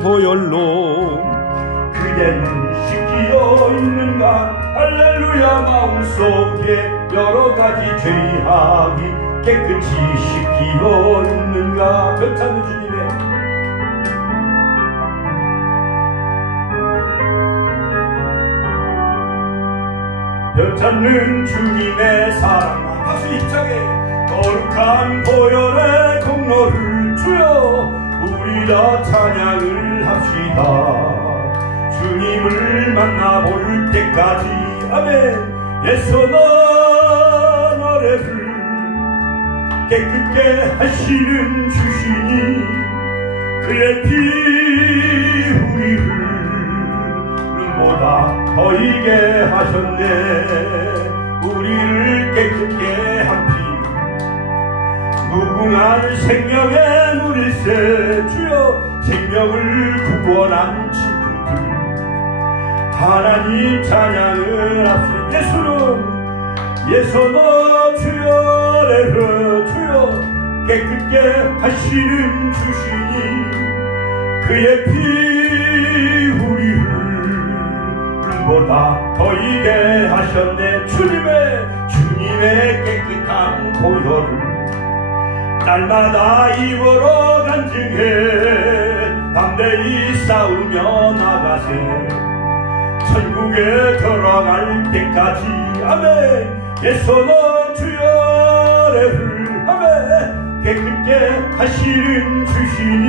보혈로 그대는 씻기어 있는가. 할렐루야. 마음속에 여러가지 죄악이 깨끗이 씻기어 있는가. 벽찬 주님의 벽찾는 주님의 사랑 박수 입장에 거룩한 보혈의 공로를 주여 우리 다 찬양을 합시다. 주님을 만나볼 때까지 아멘. 예수는 노래를 깨끗게 하시는 주시니 그의 피 우리를 눈보다 더 이게 하셨네. 우리를 깨끗게 한 피 무궁한 생명의 누릴새 주여 생명을 구원한 친구들 하나님 찬양을 합시다. 예수는 주여 레르 주여 깨끗게 하시는 주시니 그의 피 우리를 눈보다 더 이게 하셨네. 주님의 깨끗한 보혈을 날마다 입으로 간증해 담대히 싸우며 나가세. 천국에 들어갈 때까지 아멘. 예수는 주여를 아멘. 깨끗게 하시는 주시니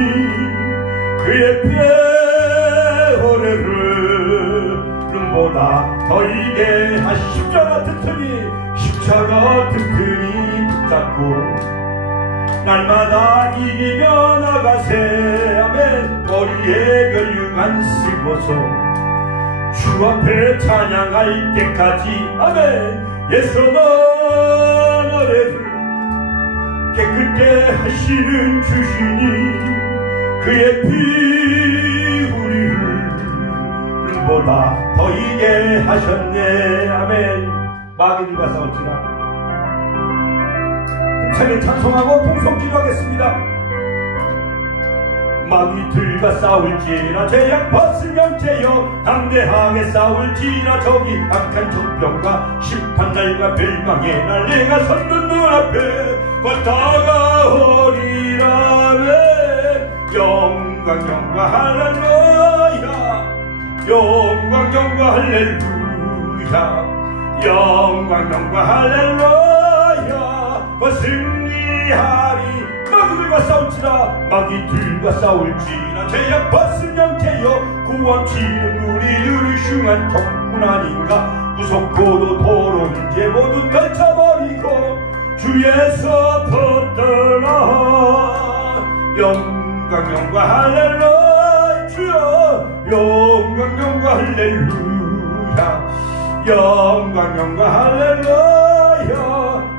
그의 피 오래를 눈보다 더 이게 하시. 십자가 튼튼히 붙잡고 날마다 이기며 나가세. 아멘. 머리에 별유관 쓰고서 주 앞에 찬양할 때까지 아멘. 예수는 노래를 깨끗게 하시는 주시니 그의 피 우리를 눈보다 더 이게 하셨네. 아멘. 마귀들과 싸울지라 힘차게 찬송하고 통성기도 하겠습니다. 마귀들과 싸울지라 죄악 벗으면 죄여 담대하게 싸울지라 저기 악한 적병과 심판날과 멸망의 날 내가 섰는 눈앞에 곧 다가오리라네. 영광 할렐루야 영광 할렐루야 영광 할렐루야 승리하리. 마귀들과 싸울지라 마귀들과 싸울지라 죄악 벗으면 죄여 구원치는 우리들의 흉한 덕분 아닌가. 무섭고도 더러운 죄 모두 떨쳐버리고 주에서 벗어나 영광 할렐루야 주여 영광 할렐루야 영광 할렐루야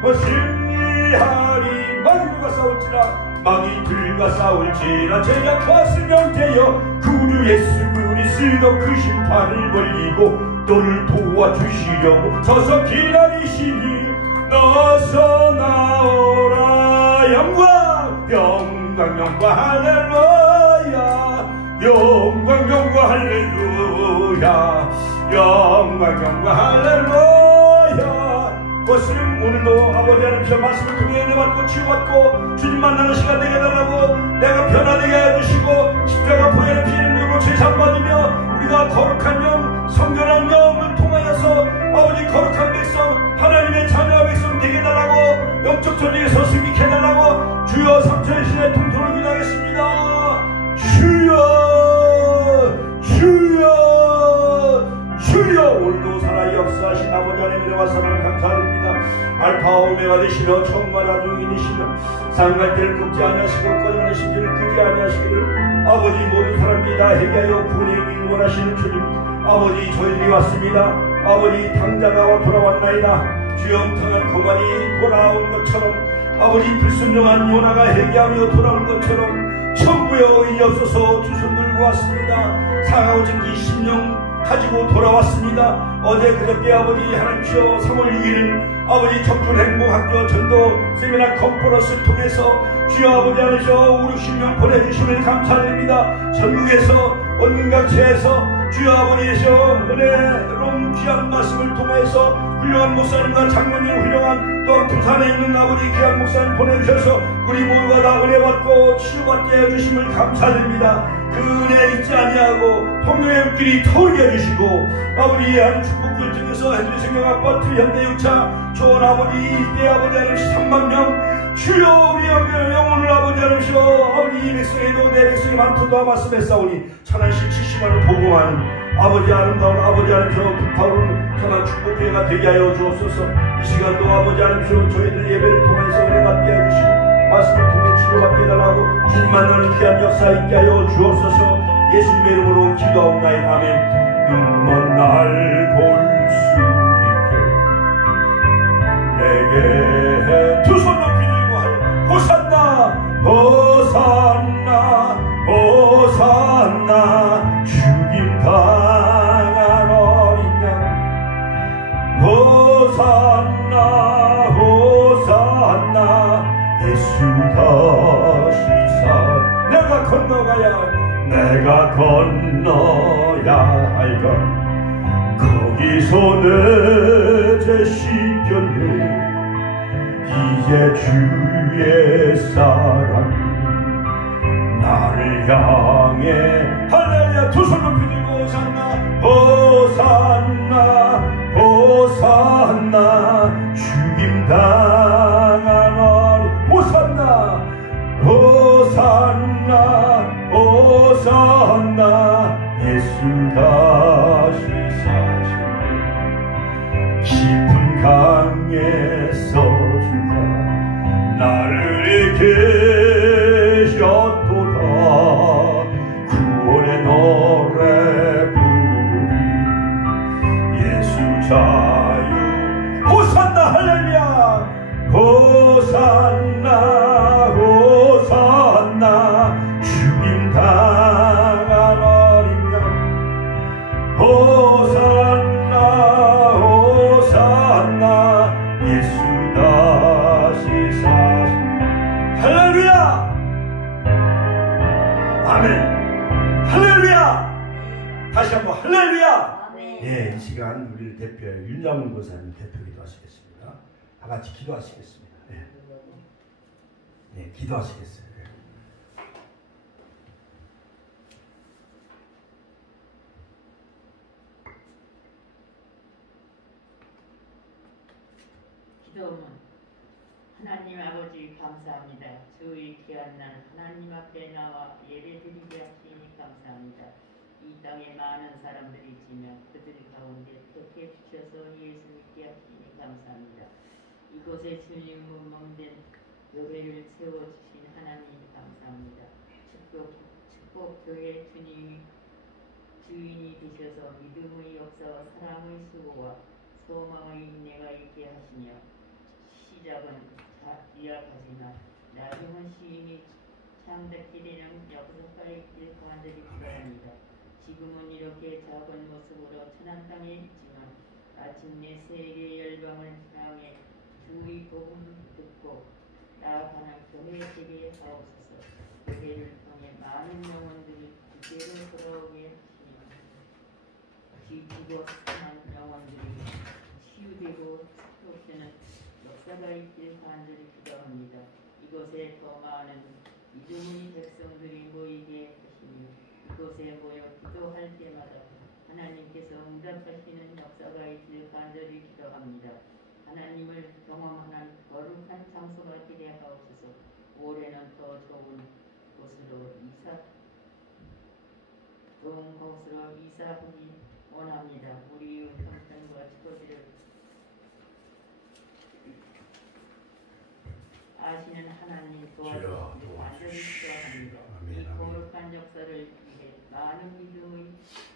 승리하리. 마귀들과 싸울지라 마귀들과 싸울지라 죄악 벗으면 되어 구주 예수 그리스도 그 심판을 벌리고 너를 도와주시려고 서서 기다리시니 너서 나오라. 영광 할렐루야 영광 할렐루야 영광 할렐루야. 그것은 오늘도 아버지 하나님께서 말씀을 통해 은혜받고 치유받고 주님 만나는 시간 되게 해달라고 내가 변화되게 해주시고 십자가 보혈의 피를 물고 제사받으며 우리가 거룩한 영 성결한 영을 통하여서 아버지 거룩한 백성 하나님의 자녀와 백성 되게 해달라고 영적 전쟁에서 승리케 해달라고 주여 삼천의 신의 통솔을 기도하겠습니다. 주여 오늘도 살아 역사하신 아버지 하나님의 와사랑을 감사드립니다. 알파 오메가 되시며 처음과 나중이시며 상갈 때를 꺾지 아니하시고 꺼내는 심지를 끄지 아니하시기를 아버지 모든 사람들이 다 회개하여 구원의 길 원하시는 주님 아버지 저희들이 왔습니다. 아버지 당자가 돌아왔나이다. 주여 엄청난 공간이 돌아온 것처럼 아버지 불순종한 요나가 회개하며 돌아온 것처럼 천부여 의없어서 두 손 들고 왔습니다. 사가오진 이 심령 가지고 돌아왔습니다. 어제 그저께 아버지 하나님이여 3월 6일은 아버지 청춘행복학교 전도 세미나 컨퍼런스를 통해서 주여 아버지 하나님이여 5, 60명 보내주심을 감사드립니다. 전국에서 온각지에서 주여 아버지이시여 은혜로운 귀한 말씀을 통해서 훌륭한 목사님과 장로님 훌륭한 또한 부산에 있는 아버지 귀한 목사님 보내주셔서 우리 모두가 다 은혜받고 치유받게 해주심을 감사드립니다. 그 은혜 잊지 아니하고 통로의 길이 터울게 해주시고 아버지 하나님 축복교를 통해서 해드린 생명 아파트 현대육차 초원 아버지 이때 아버지 하나님 3만 명 주여 우리 영혼을 아버지 하나님 아버지 이 백성에도 내 백성이 많도다 말씀했사오니 천안시 70만을 보고하는 아버지 아름다운 아버지 하나님 불타오르는 천안 축복교회가 되게 하여 주옵소서. 이 시간도 아버지 하나님 저희들 예배를 통해서 은혜 받게 해주시고 말씀을 통해 치료받게 해달라고 주님 만나는 귀한 역사 있게 하여 주옵소서. 예수님의 이름으로 기도하옵나이다. 아멘. 눈먼 날 볼 수 있게 내게 두 손 높이 들고 할 호산나 호산나 호산나 죽임 당한 어린 양 호산나 호산나 예수 다시 살 내가 건너야 할 것 거기서 내 죄 씻겼네 이제 주의 사랑 나를 향해 할렐루야 두 손 높이 들고 호산나 호산나 호산나 죽임 당한 어린 호산나 호산나 호산나 예수 다시 사시네 깊은 강에서 주가 나를 계셨도다 구원의 노래 부르리 예수 자유 호산나 할렐루야 호산나 호산나 죽임 당한 어린 양 호산나 호산나 예수 다시 사신 할렐루야 아멘 할렐루야 다시 한번 할렐루야 예, 이 시간 우리를 대표해 윤장훈 권사님 대표 기도하시겠습니다. 다 같이 기도하시겠습니다. 예, 예 기도하시겠어요. 예. 기도문 하나님 아버지 감사합니다. 주의 귀한 날 하나님 앞에 나와 예배드리게 하시니 감사합니다. 이 땅에 많은 사람들이 있지만 그들 가운데 택해 주셔서 예수 믿게 하시니 감사합니다. 이곳에 주님 문명된 교회를 세워주신 하나님 감사합니다. 축복교회 주님이 주인이 되셔서 믿음의 역사와 사랑의 수고와 소망의 인내가 있게 하시며 시작은 미약하지만 나중은 시인이 창작게 되는 역사가 있길 간절히 기도합니다. 지금은 이렇게 작은 모습으로 천한 땅에 있지만 마침내 세계 열방을 향해 주의 복음을 듣고 나아가는 교회 되게 하옵소서. 교회를 통해 많은 영혼들이 주께로 돌아오게 하시며 지키고 사는 영혼들이 치유되고 회복되는 역사가 있길 간절히 기도합니다. 이곳에 더 많은 믿음의 백성들이 모이게 하시며 이곳에 모여 기도할 때마다 하나님께서 응답하시는 역사가 있길 간절히 기도합니다. 하나님을 경험하는 거룩한 장소가 되게 하옵소서. 올해는 더 좋은 곳으로 이사하기 원합니다. 우리의 형편과 처지를 아시는 하나님 도와주시기 간절히 기도합니다. 이 거룩한 역사를 위해 많은 믿음의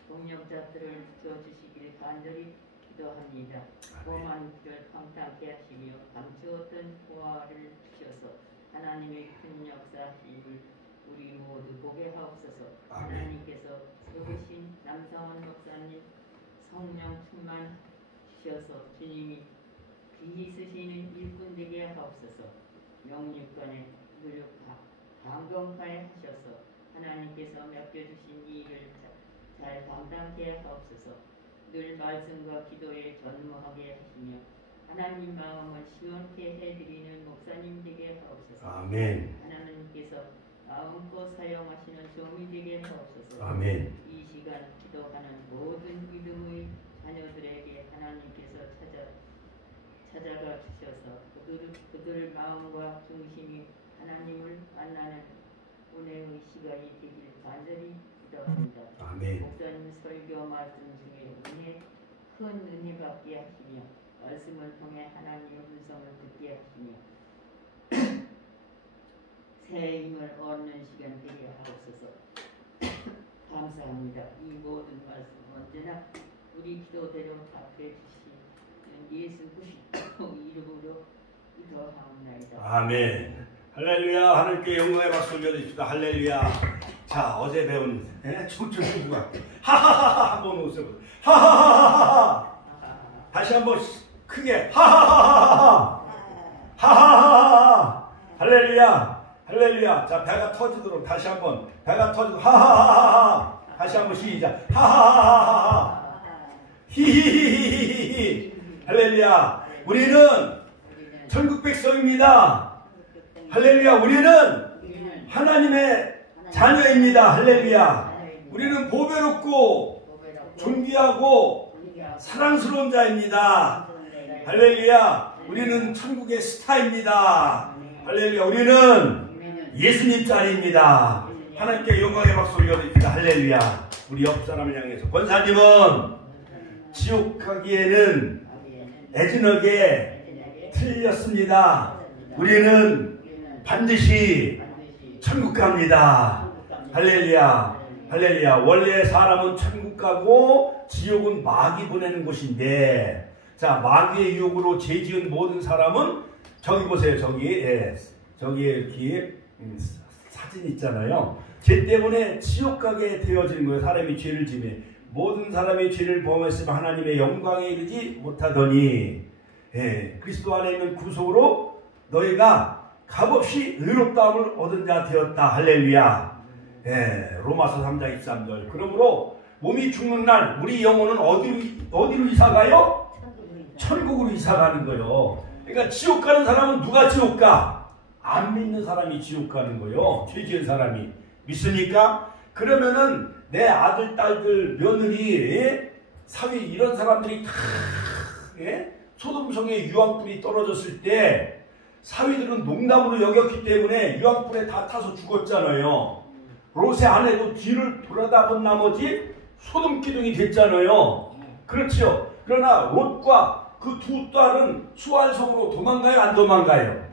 동력자들을 주어주시기를 간절히 기도합니다. 험한 길을 평탄케 하시며 감추었던 보화를 주셔서 하나님의 큰 역사심을 우리 모두 보게 하옵소서. 하나님께서 세우신 남상원 목사님 성령 충만하셔서 주님이 귀히 쓰시는 일꾼 되게 하옵소서. 영육간에 늘 강건하게 하셔서 하나님께서 맡겨주신 일을 잘 감당케 하옵소서. 늘 말씀과 기도에 전무하게 하시며 하나님 마음을 시원케 해드리는 목사님 되게 하옵소서. 아멘. 하나님께서 마음껏 사용하시는 종이 되게 하옵소서. 아멘. 이 시간 기도하는 모든 믿음의 자녀들에게 하나님께서 찾아가 주셔서 그들 마음과 중심이 하나님을 만나는 은혜의 시간이 되길 간절히 기도합니다. 아멘. 목사님 설교 말씀 중에 큰 은혜 받게 하시며 말씀을 통해 하나님의 음성을 듣게 하시며 새 힘을 얻는 시간 되게 하옵소서. 감사합니다. 이 모든 말씀 언제나 우리 기도대로 답해 주시는 예수 그리스도 이름으로 기도하옵나이다. 아멘. 할렐루야. 하나님께 영광의 박수 올려드립시다. 할렐루야. 자, 어제 배운 청춘 친구가 하하하하 한번 웃어보세요. 하하하하. 다시 한번 크게 하하하하. 하하하하. 할렐루야. 할렐루야. 자, 배가 터지도록 다시 한번 배가 터지도록 하하하하. 다시 한번 시작. 하하하하. 히히히히히히. 할렐루야. 우리는 천국 백성입니다. 할렐루야. 우리는 하나님의 자녀입니다. 할렐루야. 우리는 보배롭고 존귀하고 사랑스러운 자입니다. 할렐루야. 우리는 천국의 스타입니다. 할렐루야. 우리는 예수님 자리입니다. 하나님께 영광의 박수 올려드립니다. 할렐루야. 우리 옆 사람을 향해서 권사님은 지옥 가기에는 애진하게 틀렸습니다. 우리는 반드시 천국 갑니다. 할렐루야. 할렐루야. 원래 사람은 천국 가고 지옥은 마귀 보내는 곳인데, 자, 마귀의 유혹으로 죄 지은 모든 사람은 저기 보세요. 저기에 이렇게 사진 있잖아요. 죄 때문에 지옥 가게 되어지는 거예요. 사람이 죄를 지면 모든 사람이 죄를 범했으면 하나님의 영광에 이르지 못하더니, 그리스도 안에 있는 구속으로 너희가 값없이 의롭다함을 얻은 자 되었다. 할렐루야. 로마서 3장 23절. 그러므로 몸이 죽는 날 우리 영혼은 어디로 이사가요? 천국으로 이사가는 거예요. 그러니까 지옥 가는 사람은 누가 지옥 가? 안 믿는 사람이 지옥 가는 거예요. 죄 지은 사람이. 믿습니까? 그러면은 내 아들, 딸들, 며느리, 사위 이런 사람들이 다 소돔성에 유황불이 떨어졌을 때 사위들은 농담으로 여겼기 때문에 유황불에 다 타서 죽었잖아요. 롯의 아내도 뒤를 돌아다본 나머지 소돔 기둥이 됐잖아요. 그렇죠. 그러나 롯과 그 두 딸은 수알성으로 도망가요? 안 도망가요?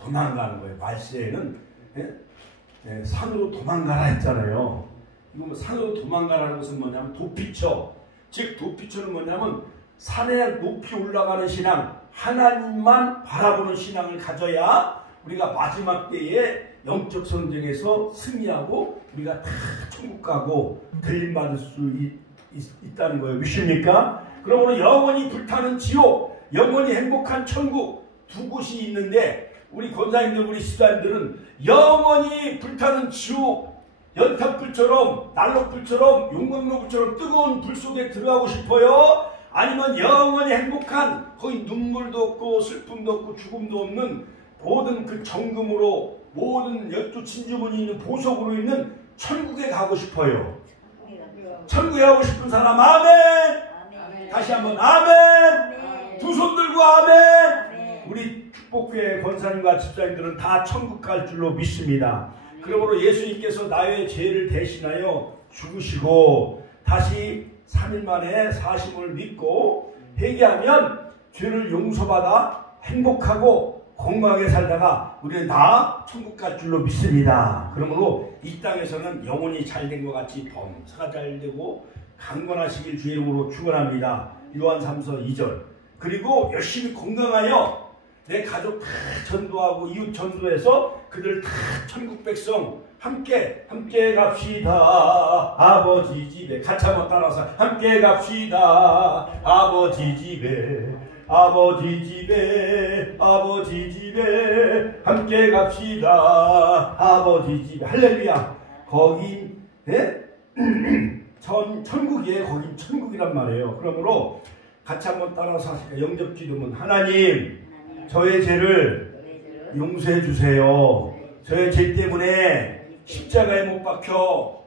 도망가는 거예요. 말세에는 산으로 도망가라 했잖아요. 이거 뭐 산으로 도망가라는 것은 뭐냐면 도피처. 즉 도피처는 뭐냐면 산에 높이 올라가는 신앙, 하나님만 바라보는 신앙을 가져야 우리가 마지막 때에 영적 전쟁에서 승리하고 우리가 다 천국 가고 대림받을 수 있다는 거예요. 믿습니까? 그러므로 영원히 불타는 지옥, 영원히 행복한 천국 두 곳이 있는데 우리 권사님들, 우리 집사님들은 영원히 불타는 지옥, 연탄불처럼, 난로불처럼, 용광로불처럼 뜨거운 불 속에 들어가고 싶어요? 아니면 영원히 행복한, 거기 눈물도 없고 슬픔도 없고 죽음도 없는 모든 그 정금으로 모든 12진주문이 있는 보석으로 있는 천국에 가고 싶어요? 천국에 가고 싶은 사람 아멘. 다시 한번 아멘. 두 손 들고 아멘. 우리 축복교회 권사님과 집사님들은 다 천국 갈 줄로 믿습니다. 그러므로 예수님께서 나의 죄를 대신하여 죽으시고 다시 3일 만에 사심을 믿고 회개하면 죄를 용서받아 행복하고 건강하게 살다가 우리는 다 천국 갈 줄로 믿습니다. 그러므로 이 땅에서는 영혼이 잘된 것 같이 범사가 잘되고 강건하시길 주 이름으로 축원합니다. 요한 3서 2절. 그리고 열심히 건강하여 내 가족 다 전도하고 이웃 전도해서 그들 다 천국 백성 함께 갑시다. 아버지 집에 같이 한번 따라서 함께 갑시다. 아버지 집에 아버지 집에 아버지 집에 함께 갑시다. 아버지 집에 할렐루야. 거긴 천국이에요. 거긴 천국이란 말이에요. 그러므로 같이 한번 따라서 하실까요? 영접 기도문. 하나님, 저의 죄를 용서해 주세요. 저의 죄 때문에 십자가에 못 박혀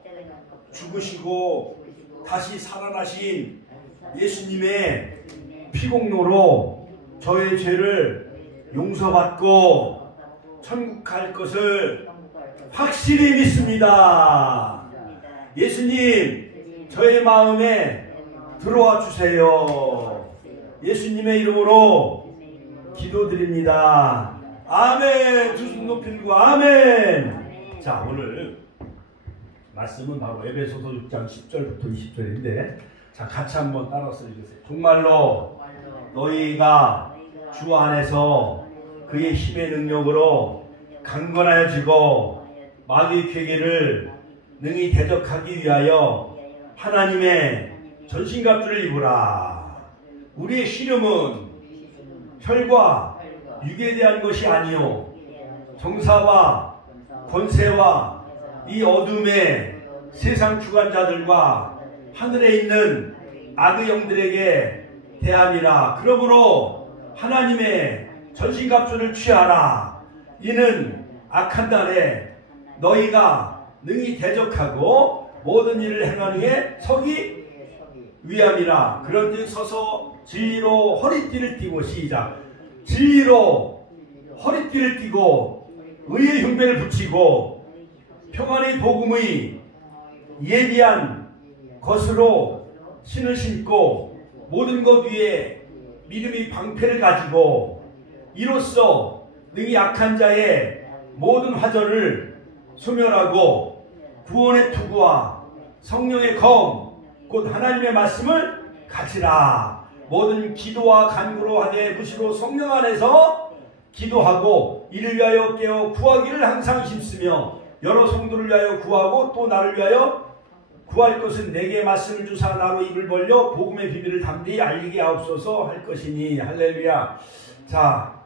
죽으시고 다시 살아나신 예수님의 피공로로 저의 죄를 용서받고 천국 갈 것을 확실히 믿습니다. 예수님, 저의 마음에 들어와 주세요. 예수님의 이름으로 기도드립니다. 아멘. 두 손 높이 들고 아멘. 자, 오늘 말씀은 바로 에베소서 6장 10절부터 20절인데, 자, 같이 한번 따라서 읽으세요. 정말로 너희가 주 안에서 그의 힘의 능력으로 강건하여지고 마귀의 괴계를 능히 대적하기 위하여 하나님의 전신갑주를 입으라. 우리의 씨름은 혈과 육에 대한 것이 아니요 정사와 권세와 이 어둠의 세상 주관자들과 하늘에 있는 악의 영들에게 대함이라. 그러므로 하나님의 전신갑주를 취하라. 이는 악한 날에 너희가 능히 대적하고 모든 일을 행하기에 서기 위함이라. 그런즉 서서 진리로 허리띠를 띠고, 시작. 진리로 허리띠를 띠고 의의 흉배를 붙이고 평안의 복음의 예비한 것으로 신을 신고 모든 것 위에 믿음의 방패를 가지고 이로써 능히 약한 자의 모든 화전을 소멸하고 구원의 투구와 성령의 검 곧 하나님의 말씀을 가지라. 모든 기도와 간구로 하되 무시로 성령 안에서 기도하고 이를 위하여 깨어 구하기를 항상 힘쓰며 여러 성도를 위하여 구하고 또 나를 위하여 구할 것은 내게 말씀을 주사 나로 입을 벌려 복음의 비밀을 담대히 알리게 하옵소서 할 것이니. 할렐루야. 자,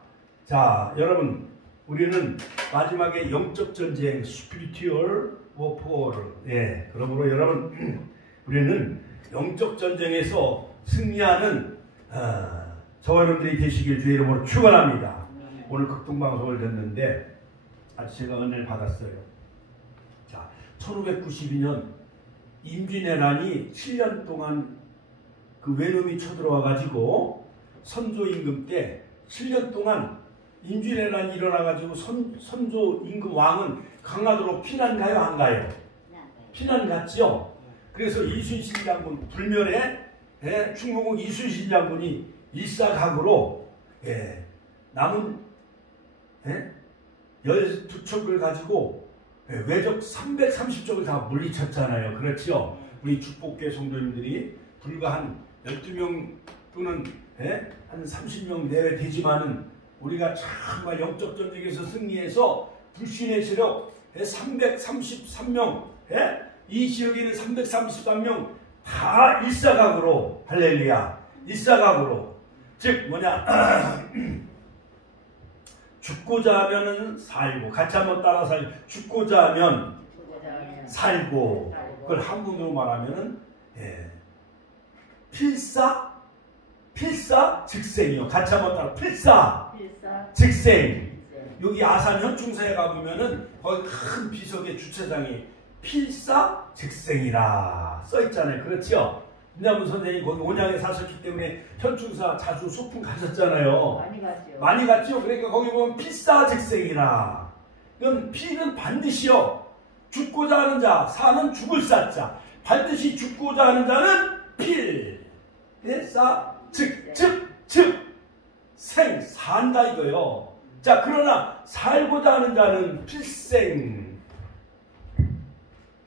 여러분, 우리는 마지막에 영적 전쟁, spiritual warfare. 그러므로 여러분, 우리는 영적 전쟁에서 승리하는 저와 여러분들이 되시길 주의 이름으로 축원합니다. 오늘 극동방송을 듣는데 아주 제가 은혜를 받았어요. 자, 1592년 임진왜란이 7년 동안 그 외놈이 쳐들어와 가지고 선조 임금 때 7년 동안 임진왜란이 일어나 가지고 선조 임금 왕은 강화도로 피난 가요, 안 가요? 피난 갔죠. 그래서 이순신 장군 불멸에 충무공 이순신 장군이 일사각오로 남은 12척을 가지고 외적 330척을 다 물리쳤잖아요. 그렇죠? 우리 축복계 성도님들이 불과 한 12명 또는 한 30명 내외 되지만은 우리가 정말 영적 전쟁에서 승리해서 불신의 세력 333명, 이 지역에 있는 333명 다 일사각오로, 할렐루야, 일사각오로. 즉 뭐냐, 죽고자 하면은 살고, 같이 한번 따라서 죽고자 하면 살고, 그걸 한국어로 말하면은 필사즉생이요. 같이 한번 따라 필사즉생. 여기 아산 현충사에 가보면은 거기 큰 비석의 주차장이 필사즉생이라 써있잖아요. 그렇죠? 김남훈 선생님이 거기 온양에 사셨기 때문에 현충사 자주 소풍 가셨잖아요. 많이 갔죠. 그러니까 거기 보면 필사즉생이라. 이건 피는 반드시요. 죽고자 하는 자, 사는 죽을 사자. 반드시 죽고자 하는 자는 생, 산다 이거요. 자, 그러나 살고자 하는 자는 필생,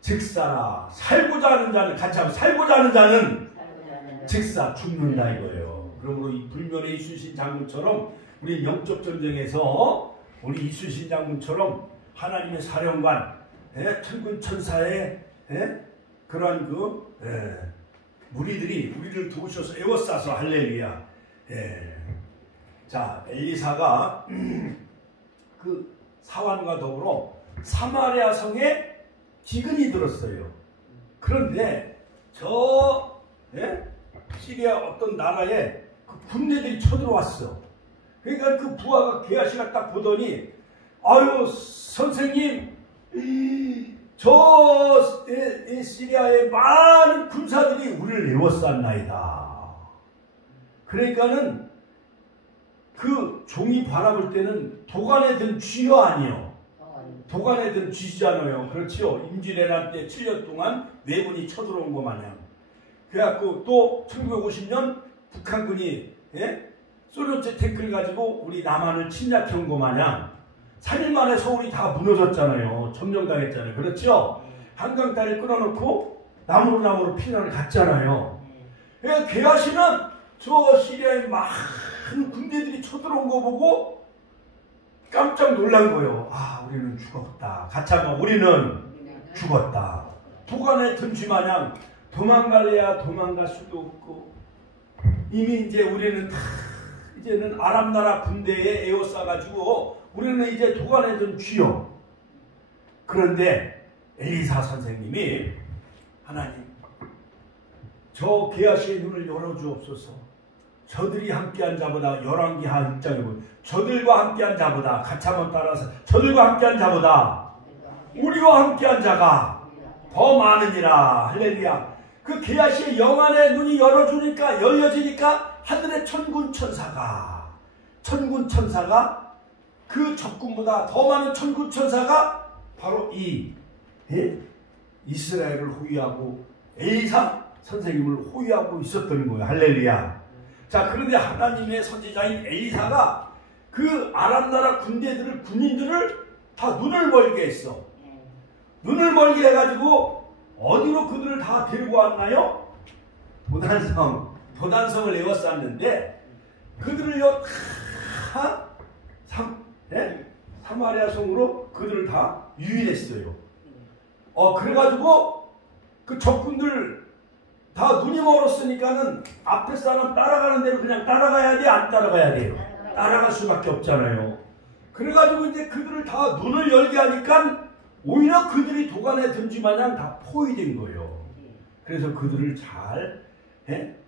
즉사라. 살고자 하는 자는, 같이 하면 살고자 하는 자는 즉사, 죽는다 이거예요. 그러므로 이 불멸의 이순신 장군처럼 우리 영적 전쟁에서 우리 이순신 장군처럼 하나님의 사령관, 천군 천사의 그런 무리들이 우리를 도우셔서 에워싸서 할렐루야. 자, 엘리사가 그 사환과 더불어 사마리아 성에 기근이 들었어요. 그런데 저 시리아 어떤 나라에 그 군대들이 쳐들어왔어. 그러니까 그 부하가 게하시가 딱 보더니, 아유 선생님, 저 시리아의 많은 군사들이 우리를 에워쌌나이다. 그러니까는 그 종이 바라볼 때는 도간에 든 쥐여 아니요. 도간에 든 쥐잖아요. 그렇지요. 임진왜란 때 7년 동안 왜군이 쳐들어온 것 마냥. 그래갖고 또 1950년 북한군이 소련제 탱크를 가지고 우리 남한을 침략해온 것 마냥 3일 만에 서울이 다 무너졌잖아요. 점령당했잖아요. 그렇죠? 한강 다리를 끊어놓고 나무로 피난을 갔잖아요. 그러니까 게하시는 저 시리아의 많은 군대들이 쳐들어온 거 보고 깜짝 놀란 거예요. 아, 우리는 죽었다. 같이 한번 우리는 죽었다. 도간에 든 쥐 마냥 도망갈래야 도망갈 수도 없고, 이미 이제 우리는 다 이제는 아랍 나라 군대에 에워싸가지고 우리는 이제 도간에 든 쥐요. 그런데 엘리사 선생님이, 하나님, 저 게하시의 눈을 열어주옵소서. 저들이 함께한 자보다, 열왕기하 6장에 보면 저들과 함께한 자보다, 같이 한번 따라서, 저들과 함께한 자보다 우리와 함께한 자가 더 많으니라. 할렐루야. 그 게하시의 영안의 눈이 열려지니까 하늘의 천군 천사가 그 적군보다 더 많은 천군 천사가 바로 이 이스라엘을 호위하고 엘리사 선생님을 호위하고 있었던 거예요. 할렐루야. 자, 그런데 하나님의 선지자인 엘리사가 그 아람 나라 군인들을 다 눈을 멀게 했어. 눈을 멀게 해가지고 어디로 그들을 다 데리고 왔나요? 도단성을 에워쌌는데 그들을요 다 사마리아 성으로 그들을 다 유인했어요. 그래가지고 그 적군들 다 눈이 멀었으니까는 앞에 사람 따라가는 대로 그냥 따라가야 돼, 안 따라가야 돼요? 따라갈 수밖에 없잖아요. 그래가지고 이제 그들을 다 눈을 열게 하니까 오히려 그들이 도간에 든지 마냥 다 포위된 거예요. 그래서 그들을 잘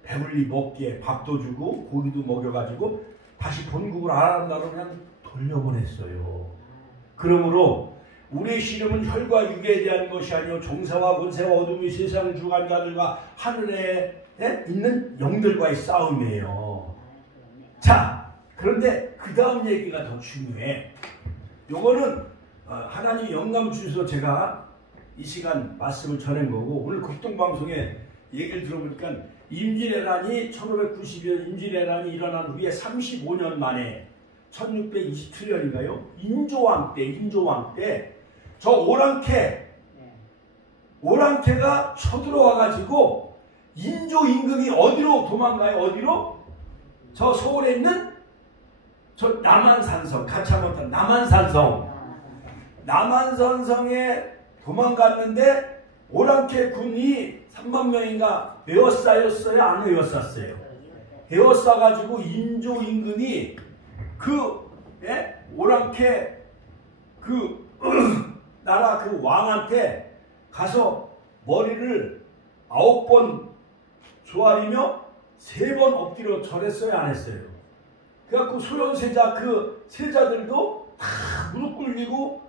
배불리 먹게 밥도 주고 고기도 먹여가지고 다시 본국으로 아람 나라로 그냥 돌려보냈어요. 그러므로 우리의 씨름은 혈과 육에 대한 것이 아니요 종사와 권세와 어둠이 세상을 주관 자들과 하늘에 있는 영들과의 싸움이에요. 자, 그런데 그 다음 얘기가 더 중요해. 요거는 하나님이 영감 주셔서 제가 이 시간 말씀을 전한 거고, 오늘 극동방송에 얘기를 들어보니까 임진왜란이 1590년 임진왜란이 일어난 후에 35년 만에 1627년인가요? 인조왕 때 저 오랑캐가 쳐들어와가지고 인조 임금이 어디로 도망가요? 어디로? 저 서울에 있는 저 남한산성, 같이 한번 남한산성에 도망갔는데 오랑캐 군이 3만 명인가 에워싸였어요? 안 에워쌌어요? 에워싸가지고 인조 임금이 오랑캐 나라 그 왕한테 가서 머리를 9번 조아리며 3번 엎드려 절했어요? 안 했어요? 그래갖고 소현세자 그 세자들도 다 무릎 꿇리고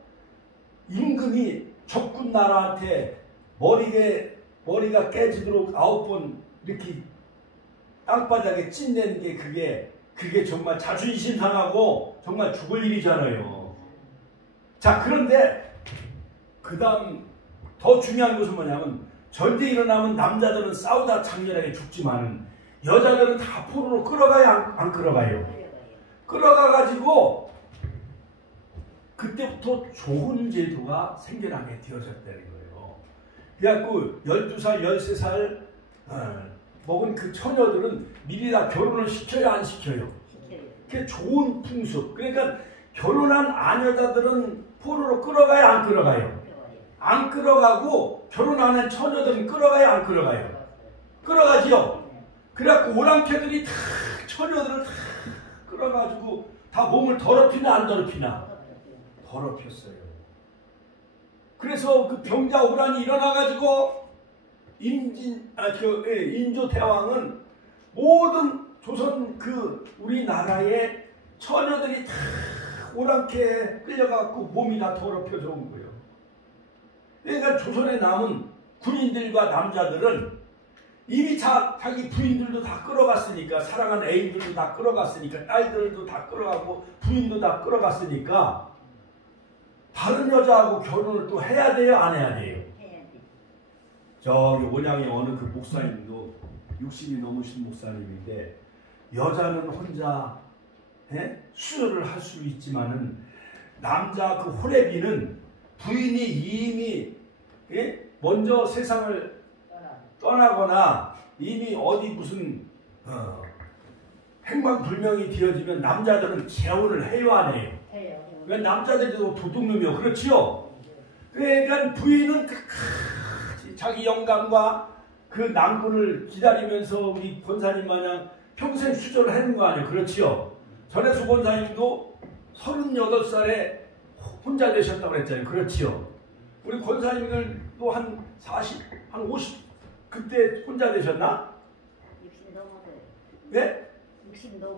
임금이 적군 나라한테 머리가 깨지도록 9번 이렇게 땅바닥에 찢는 게 그게 정말 자존심 상하고 정말 죽을 일이잖아요. 자, 그런데 그 다음 더 중요한 것은 뭐냐면, 전쟁이 일어나면 남자들은 싸우다 장렬하게 죽지만 여자들은 다 포로로 끌어가요? 안 끌어가요? 끌어가가지고 그때부터 좋은 제도가 생겨나게 되어졌다는 거예요. 그래갖고 12살, 13살 먹은 그 처녀들은 미리 다 결혼을 시켜요? 안 시켜요? 그게 좋은 풍습. 그러니까 결혼한 아녀자들은 포로로 끌어가요? 안 끌어가요? 안 끌어가고 결혼하는 처녀들은 끌어가요, 안 끌어가요? 끌어가지요. 그래갖고 오랑캐들이 다 처녀들을 다 끌어가지고 다 몸을 더럽히나 안 더럽히나? 더럽혔어요. 그래서 그 병자 오란이 일어나가지고 인조 대왕은 모든 조선 그 우리나라의 처녀들이 다 오랑캐에 끌려가고 몸이 다 더럽혀져 온 거예요. 그러니까 조선에 남은 군인들과 남자들은 이미 자기 부인들도 다 끌어갔으니까, 사랑하는 애인들도 다 끌어갔으니까, 딸들도 다 끌어가고 부인도 다 끌어갔으니까 다른 여자하고 결혼을 또 해야 돼요, 안 해야 돼요? 저기 온양의 어느 그 목사님도 60이 넘으신 목사님인데 여자는 혼자 수혈을 할 수 있지만은 남자 그 호레비는 부인이 이미 먼저 세상을 떠나거나 이미 어디 무슨 행방불명이 되어지면 남자들은 재혼을 해요, 안 해요? 해요. 왜 남자들도 도둑놈이요, 그렇지요? 그러니까 부인은 자기 영감과 그 난군을 기다리면서 우리 권사님 마냥 평생 수절을 하는 거 아니에요, 그렇지요? 전혜수 권사님도 38살에 혼자 되셨다고 그랬잖아요, 그렇지요? 우리 권사님들도 한 40, 한 50 그때 혼자 되셨나? 60 넘어서요. 네?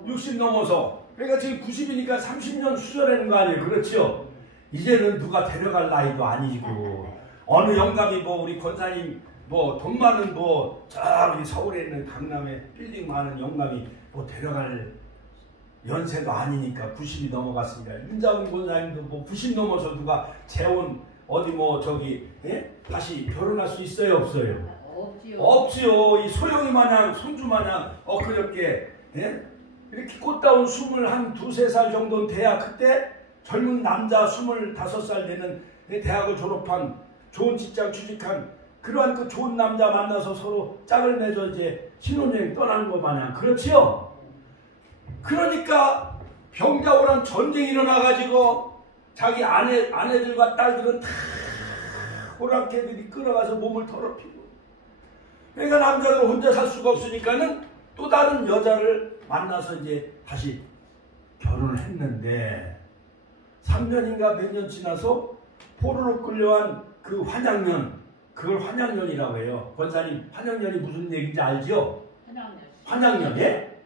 60 넘어서. 그러니까 지금 90이니까 30년 수절하는 거 아니에요, 그렇지요? 이제는 누가 데려갈 나이도 아니고 어느 영감이 뭐 우리 권사님 뭐 돈 많은 뭐 저 우리 서울에 있는 강남에 빌딩 많은 영감이 뭐 데려갈 연세도 아니니까 90이 넘어갔으니까 임자훈 권사님도 뭐 90 넘어서 누가 재혼 어디 뭐 저기 다시 결혼할 수 있어요, 없어요? 없지요. 없지요. 이 소영이 마냥 손주 마냥 엊그저께 이렇게 꽃다운 23살 정도는 돼야 그때 젊은 남자 25살 되는 대학을 졸업한 좋은 직장 취직한 그러한 그 좋은 남자 만나서 서로 짝을 맺어 이제 신혼여행 떠나는 것 마냥 그렇지요? 그러니까 병자호란 전쟁이 일어나가지고 자기 아내들과 딸들은 다 호랑캐들이 끌어가서 몸을 더럽히고 그러니까 남자들 혼자 살 수가 없으니까는 또 다른 여자를 만나서 이제 다시 결혼을 했는데 3년인가 몇 년 지나서 포로로 끌려간 그 환양년, 그걸 환양년이라고 해요. 권사님 환양년이 무슨 얘기인지 알죠? 환양년, 예?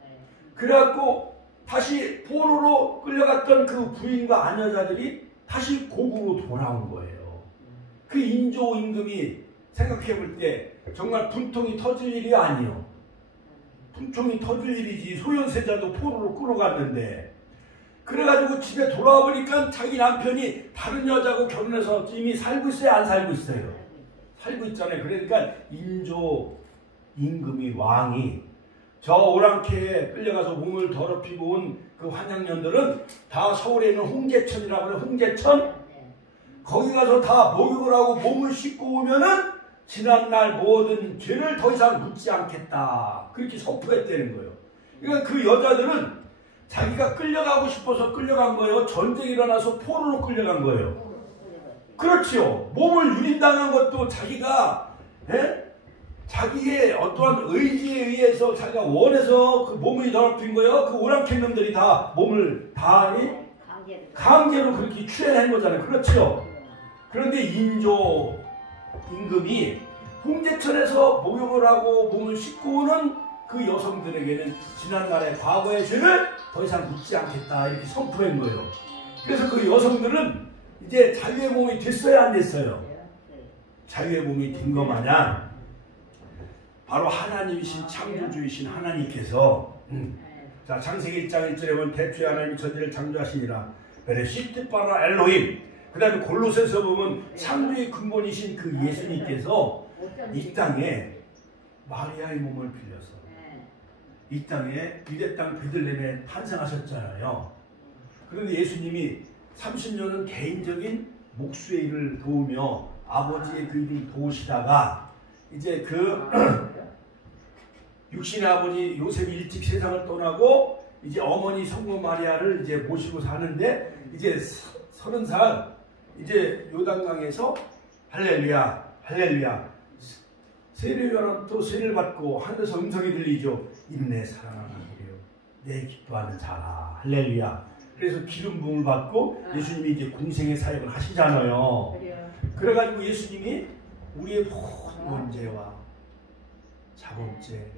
그래갖고 다시 포로로 끌려갔던 그 부인과 아녀자들이 다시 고국으로 돌아온 거예요. 그 인조 임금이 생각해 볼 때 정말 분통이 터질 일이 아니요. 분통이 터질 일이지. 소현세자도 포로로 끌어갔는데 그래가지고 집에 돌아와 보니까 자기 남편이 다른 여자하고 결혼해서 이미 살고 있어요, 안 살고 있어요? 살고 있잖아요. 그러니까 인조 임금이 왕이 저 오랑캐에 끌려가서 몸을 더럽히고 온 그 환양년들은 다 서울에 있는 홍제천이라고 해요. 홍제천? 거기 가서 다 목욕을 하고 몸을 씻고 오면은 지난날 모든 죄를 더 이상 묻지 않겠다. 그렇게 선포했다는 거예요. 그러니까 그 여자들은 자기가 끌려가고 싶어서 끌려간 거예요. 전쟁이 일어나서 포로로 끌려간 거예요. 그렇지요. 몸을 유린당한 것도 자기가 자기의 어떠한 의지에 의해서 자기가 원해서 그 몸이 더럽힌 거예요. 그 오랑캐 놈들이 다 몸을 다 강제로 그렇게 취해낸 거잖아요. 그렇지요. 그런데 인조 임금이 홍제천에서 목욕을 하고 몸을 씻고 오는 그 여성들에게는 지난날의 과거의 죄를 더 이상 묻지 않겠다 이렇게 선포한 거예요. 그래서 그 여성들은 이제 자유의 몸이 됐어요, 안 됐어요? 자유의 몸이 된 거 마냥 바로 하나님이신 창조주이신 하나님께서 자 창세기 1장 1절에 보면 대초에 하나님이 천지를 창조하시니라 베레시트 바라 엘로힘. 그 다음에 골로새서 보면 창조의 근본이신 그 예수님께서 이 땅에 마리아의 몸을 빌려서 이 땅에 유대 땅 베들레헴에 탄생하셨잖아요. 그런데 예수님이 30년은 개인적인 목수의 일을 도우며 아버지의 그 일을 도우시다가 이제 그 육신의 아버지 요셉이 일찍 세상을 떠나고 이제 어머니 성모 마리아를 이제 모시고 사는데 이제 30살 이제 요단강에서 할렐루야, 할렐루야. 세례 요한은 또 세례를 받고 하늘에서 음성이 들리죠. 이는 내 사랑하는 아들이요, 내 기뻐하는 자라. 할렐루야. 그래서 기름 부음을 받고 예수님이 이제 공생의 사역을 하시잖아요. 그래가지고 예수님이 우리의 모든 문제와 자범죄,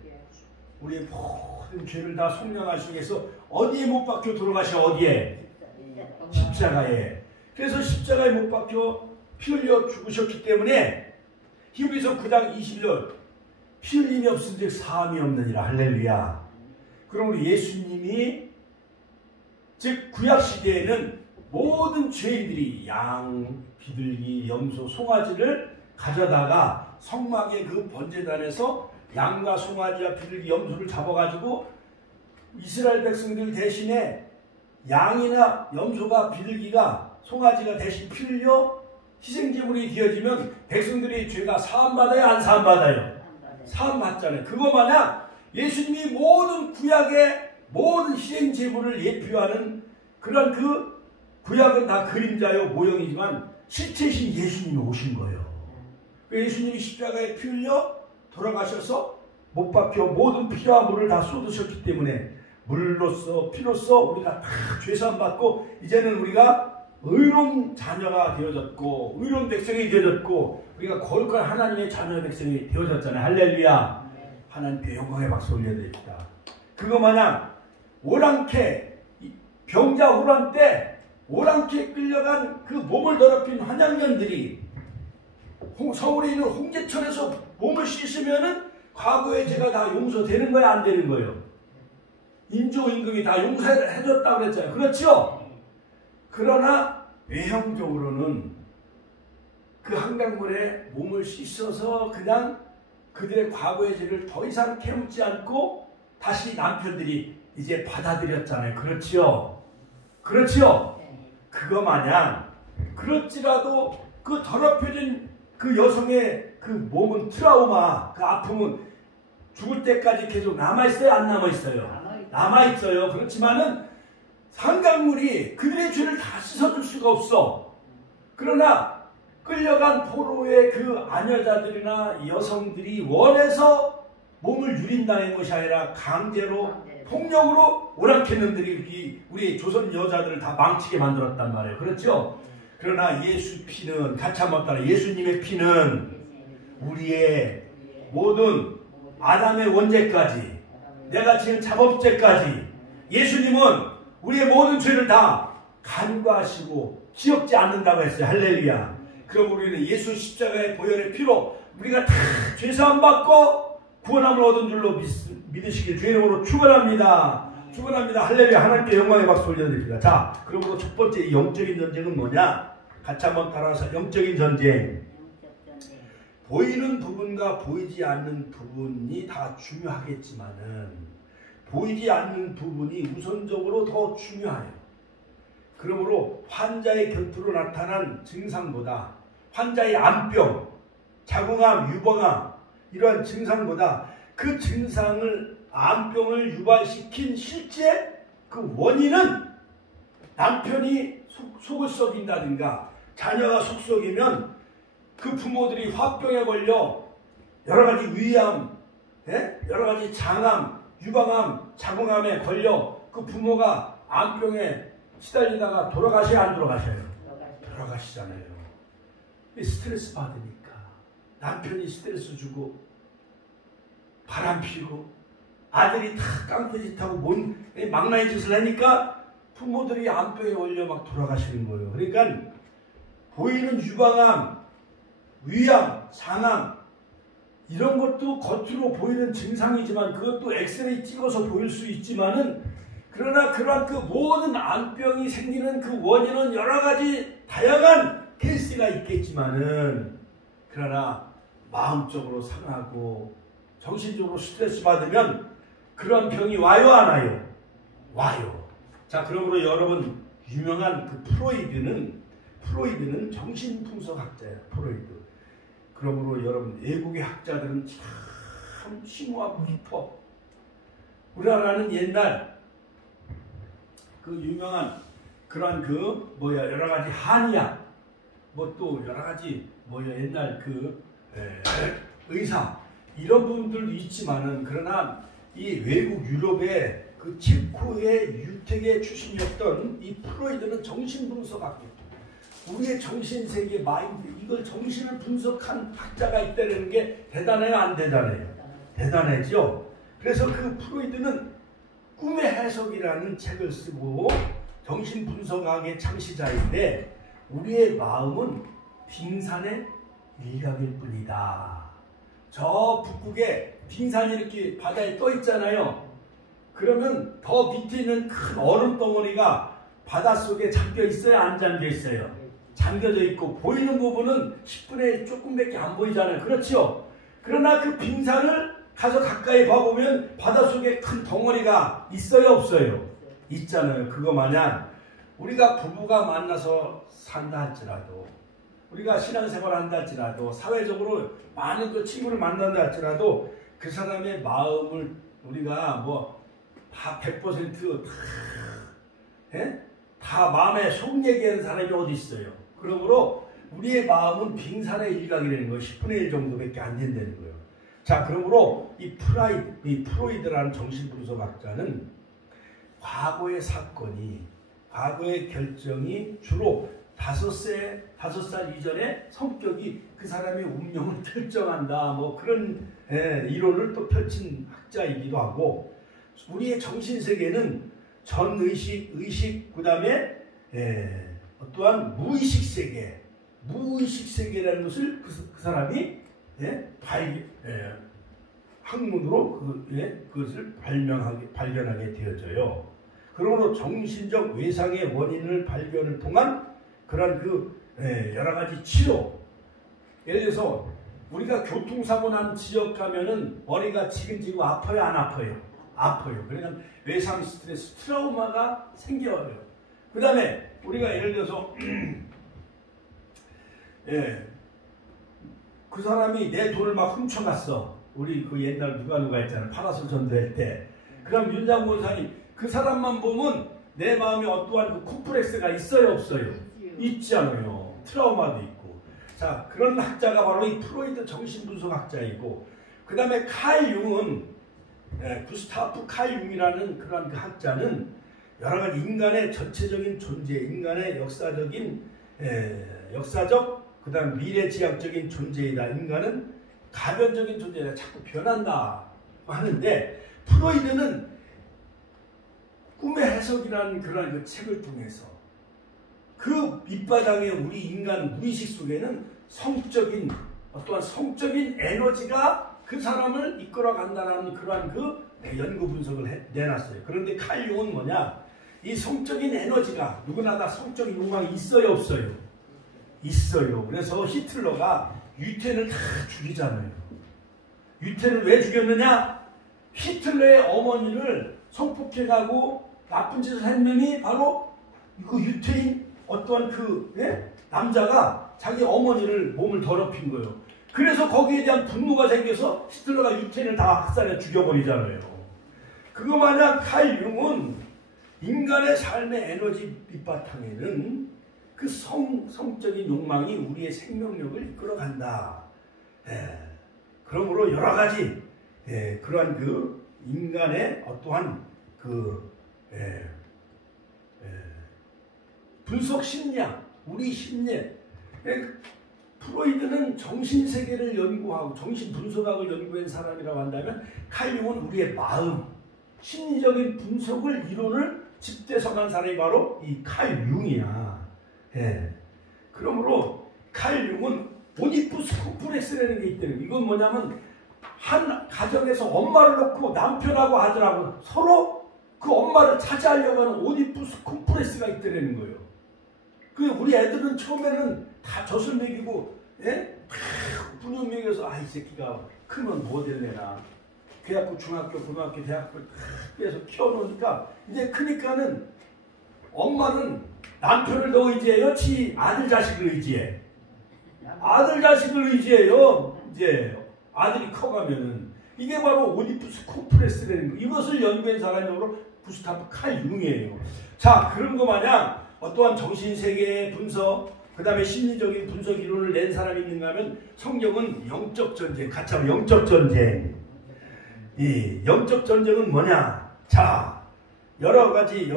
우리의 모든 죄를 다 속량하시기 위해서 어디에 못 박혀 돌아가셔? 어디에? 십자가에. 그래서 십자가에 못 박혀 피 흘려 죽으셨기 때문에 히브리서 9장 21절 피 흘림이 없은즉 사함이 없느니라. 할렐루야. 그러므로 예수님이 즉 구약시대에는 모든 죄인들이 양, 비둘기, 염소, 송아지를 가져다가 성막의 그 번제단에서 양과 송아지와 비둘기, 염소를 잡아가지고 이스라엘 백성들 대신에 양이나 염소가, 비둘기가, 송아지가 대신 피 흘려 희생제물이 되어지면 백성들의 죄가 사함받아요? 안 사함받아요? 사함받잖아요. 그거 마냥 예수님이 모든 구약의 모든 희생제물을 예표하는 그런 그 구약은 다 그림자요 모형이지만 실체신 예수님이 오신 거예요. 예수님이 십자가에 피 흘려 돌아가셔서 못 박혀 모든 피와 물을 다 쏟으셨기 때문에 물로써 피로써 우리가 다 죄사함 받고 이제는 우리가 의로운 자녀가 되어졌고 의로운 백성이 되어졌고 우리가 거룩한 하나님의 자녀 백성이 되어졌잖아요. 할렐루야. 하나님께 영광의 박수 올려드립니다. 그거 마냥 오랑캐 병자 호란 때 오랑캐 끌려간 그 몸을 더럽힌 환양년들이 서울에 있는 홍제천에서 몸을 씻으면은 과거의 죄가 다 용서되는 거야, 안 되는 거예요? 인조임금이 다 용서해줬다고 그랬잖아요. 그렇죠? 그러나 외형적으로는 그 한강물에 몸을 씻어서 그냥 그들의 과거의 죄를 더 이상 캐묻지 않고 다시 남편들이 이제 받아들였잖아요. 그렇지요? 그렇지요? 그거 마냥 그렇지라도 그 더럽혀진 그 여성의 그 몸은 트라우마, 그 아픔은 죽을 때까지 계속 남아있어요? 안 남아있어요? 남아있어요. 그렇지만은 한강물이 그들의 죄를 다 씻어줄 수가 없어. 그러나 끌려간 포로의 그 아녀자들이나 여성들이 원해서 몸을 유린다는 것이 아니라 강제로 폭력으로 오랑캐놈들이 우리 조선 여자들을 다 망치게 만들었단 말이에요. 그렇죠? 그러나 예수 피는 같이 한번 따라 예수님의 피는 우리의 모든 아담의 원죄까지 내가 지은 자범죄까지 예수님은 우리의 모든 죄를 다 간과하시고 기억지 않는다고 했어요. 할렐루야. 그럼 우리는 예수 십자가의 보혈의 피로 우리가 다 죄사함 받고 구원함을 얻은 줄로 믿으시길 주의 이름으로 축원합니다. 축원합니다. 할렐루야. 하나님께 영광의 박수 올려드립니다. 자, 그러므로 첫 번째 영적인 전쟁은 뭐냐? 같이 한번 따라서 영적인 전쟁. 보이는 부분과 보이지 않는 부분이 다 중요하겠지만은 보이지 않는 부분이 우선적으로 더 중요해요. 그러므로 환자의 곁으로 나타난 증상보다 환자의 암병, 자궁암, 유방암 이러한 증상보다 그 증상을 암병을 유발시킨 실제 그 원인은 남편이 속을 썩인다든가 자녀가 속 썩이면 그 부모들이 화병에 걸려 여러가지 위암, 여러가지 장암, 유방암, 자궁암에 걸려 그 부모가 암병에 시달리다가 돌아가셔야 안 돌아가셔요? 돌아가시잖아요. 스트레스 받으니까 남편이 스트레스 주고 바람 피고 아들이 다 깡패짓하고 뭔 망나니 짓을 하니까 부모들이 암병에 걸려 막 돌아가시는 거예요. 그러니까 보이는 유방암, 위암, 장암 이런 것도 겉으로 보이는 증상이지만 그것도 엑스레이 찍어서 보일 수 있지만은 그러나 그러한 그 모든 암병이 생기는 그 원인은 여러 가지 다양한 케이스가 있겠지만은 그러나 마음적으로 상하고 정신적으로 스트레스 받으면 그런 병이 와요, 안 와요? 와요. 자, 그러므로 여러분 유명한 그 프로이드는 정신분석학자예요. 프로이드. 그러므로 여러분 외국의 학자들은 참 심오하고 깊어. 우리나라는 옛날 그 유명한 그런 여러 가지 한의학 뭐 또 여러 가지 옛날 의사 이런 분들도 있지만은 그러나 이 외국 유럽의 그 체코의 유택의 출신이었던 이 프로이드는 정신분석학교, 우리의 정신세계 마인드 이걸 정신을 분석한 학자가 있다는 게 대단해요, 안 대단해요? 대단하죠. 그래서 그 프로이드는 꿈의 해석이라는 책을 쓰고 정신분석학의 창시자인데 우리의 마음은 빙산의 일각일 뿐이다. 저 북극에 빙산이 이렇게 바다에 떠 있잖아요. 그러면 더 밑에 있는 큰 얼음 덩어리가 바닷속에 잠겨 있어요? 안 잠겨 있어요? 잠겨져 있고 보이는 부분은 10분의 1 조금밖에 안 보이잖아요. 그렇죠? 그러나 그 빙산을 가서 가까이 봐보면 바닷속에 큰 덩어리가 있어요? 없어요? 있잖아요. 그거 마냥 우리가 부부가 만나서 산다 할지라도 우리가 신앙생활 한다 할지라도 사회적으로 많은 그 친구를 만난다 할지라도 그 사람의 마음을 우리가 다 100% 다 마음에 속 얘기하는 사람이 어디 있어요. 그러므로 우리의 마음은 빙산의 일각이라는 거예요. 10분의 1 정도밖에 안 된다는 거예요. 자, 그러므로 이 프로이드라는 정신분석학자는 과거의 사건이 과거의 결정이 주로 5살 이전에 성격이 그 사람의 운명을 결정한다. 그런 이론을 또 펼친 학자이기도 하고 우리의 정신세계는 전의식, 그 다음에 또한 무의식 세계라는 것을 그 사람이 학문으로 그것을 발견하게 되어져요. 그러므로 정신적 외상의 원인을 발견을 통한 그런 여러 가지 치료. 예를 들어서 우리가 교통사고 난 지역 가면은 머리가 지근지근 아파요, 안 아파요? 아파요. 그러니까 외상 스트레스, 트라우마가 생겨요. 그 다음에 우리가 예를 들어서 그 사람이 내 돈을 막 훔쳐갔어. 우리 그 옛날 누가 했잖아요. 파라솔 전도할 때. 그럼 윤장군 사님 그 사람만 보면 내 마음에 어떠한 그 콤플렉스가 있어요, 없어요? 있잖아요. 트라우마도 있고. 자, 그런 학자가 바로 이 프로이드 정신분석학자이고, 그 다음에 칼 융은 구스타프 칼 융이라는 그런 그 학자는 여러 가지 인간의 전체적인 존재, 인간의 역사적, 그 다음 미래지향적인 존재이다. 인간은 가변적인 존재이다. 자꾸 변한다 하는데, 프로이드는 꿈의 해석이라는 그런 그 책을 통해서 그 밑바닥에 우리 인간 무의식 속에는 어떠한 성적인 에너지가 그 사람을 이끌어 간다는 그러한 그 연구 분석을 내놨어요. 그런데 칼 융은 뭐냐? 이 성적인 에너지가 누구나 다 성적인 욕망이 있어요, 없어요? 있어요. 그래서 히틀러가 유태인을 다 죽이잖아요. 유태인을 왜 죽였느냐? 히틀러의 어머니를 성폭행하고 나쁜 짓을 한 놈이 바로 그 유태인 어떠한 남자가 자기 어머니를 몸을 더럽힌 거예요. 그래서 거기에 대한 분노가 생겨서 히틀러가 유태인을 다 학살해 죽여버리잖아요. 그거 마냥 칼 융은 인간의 삶의 에너지 밑바탕에는 그 성적인 욕망이 우리의 생명력을 이끌어간다. 그러므로 여러 가지 그러한 그 인간의 어떠한 분석 심리학, 우리 심리. 프로이드는 정신세계를 연구하고 정신분석학을 연구한 사람이라고 한다면 칼 융은 우리의 마음, 심리적인 분석을 이론을 집대성한 사람이 바로 이 칼 융이야. 그러므로 칼 융은 오디푸스 콤플렉스라는 게 있대요. 이건 뭐냐면 한 가정에서 엄마를 놓고 남편하고 아들하고 서로 그 엄마를 차지하려고 하는 오디푸스 콤플렉스가 있다는 거예요. 우리 애들은 처음에는 다 젖을 먹이고, 분유 먹여서, 이 새끼가 크면 뭐 될래나. 그래갖고 중학교, 고등학교, 대학교 빼서 키워놓으니까, 이제 크니까는 엄마는 남편을 더 의지해요? 아들 자식을 의지해? 아들 자식을 의지해요. 이제 아들이 커가면은. 이게 바로 오디푸스 콤플렉스라는 거. 이것을 연구한 사람이 바로 구스타프 칼 융이에요. 자, 그런 거 마냥 어떠한 정신세계의 분석, 그 다음에 심리적인 분석 이론을 낸 사람이 있는가 하면 성경은 영적 전쟁, 같이 하면 영적 전쟁. 이 영적 전쟁은 뭐냐? 자, 여러 가지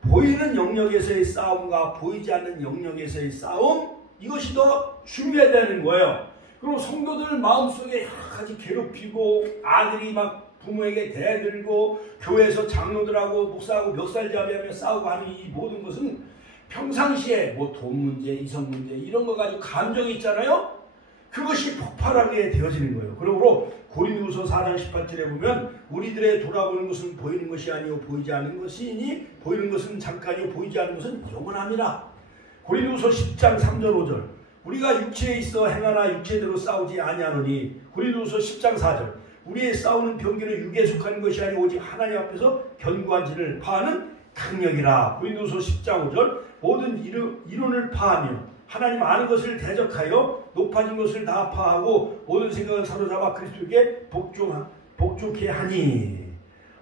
보이는 영역에서의 싸움과 보이지 않는 영역에서의 싸움, 이것이 더 중요하다는 거예요. 그리고 성도들 마음속에 여러 가지 괴롭히고 아들이 막 부모에게 대들고 교회에서 장로들하고 목사하고 멱살잡이하며 싸우고 하는 이 모든 것은 평상시에 뭐 돈 문제, 이성 문제 이런 거 가지고 감정이 있잖아요. 그것이 폭발하게 되어지는 거예요. 그러므로 고린도후서 4장 18절에 보면 우리들의 돌아보는 것은 보이는 것이 아니요 보이지 않는 것이니 보이는 것은 잠깐이요 보이지 않는 것은 영원함이라. 고린도후서 10장 3절 5절 우리가 육체에 있어 행하나 육체대로 싸우지 아니하노니. 고린도후서 10장 4절 우리의 싸우는 병기는 육에 속하는 것이 아니오 오직 하나님 앞에서 견고한 진을 파하는 강력이라. 고린도후서 10장 5절 모든 이론을 파하며 하나님 아는 것을 대적하여 높아진 것을 다 파하고 모든 생각을 사로잡아 그리스도에게 복종케 하니.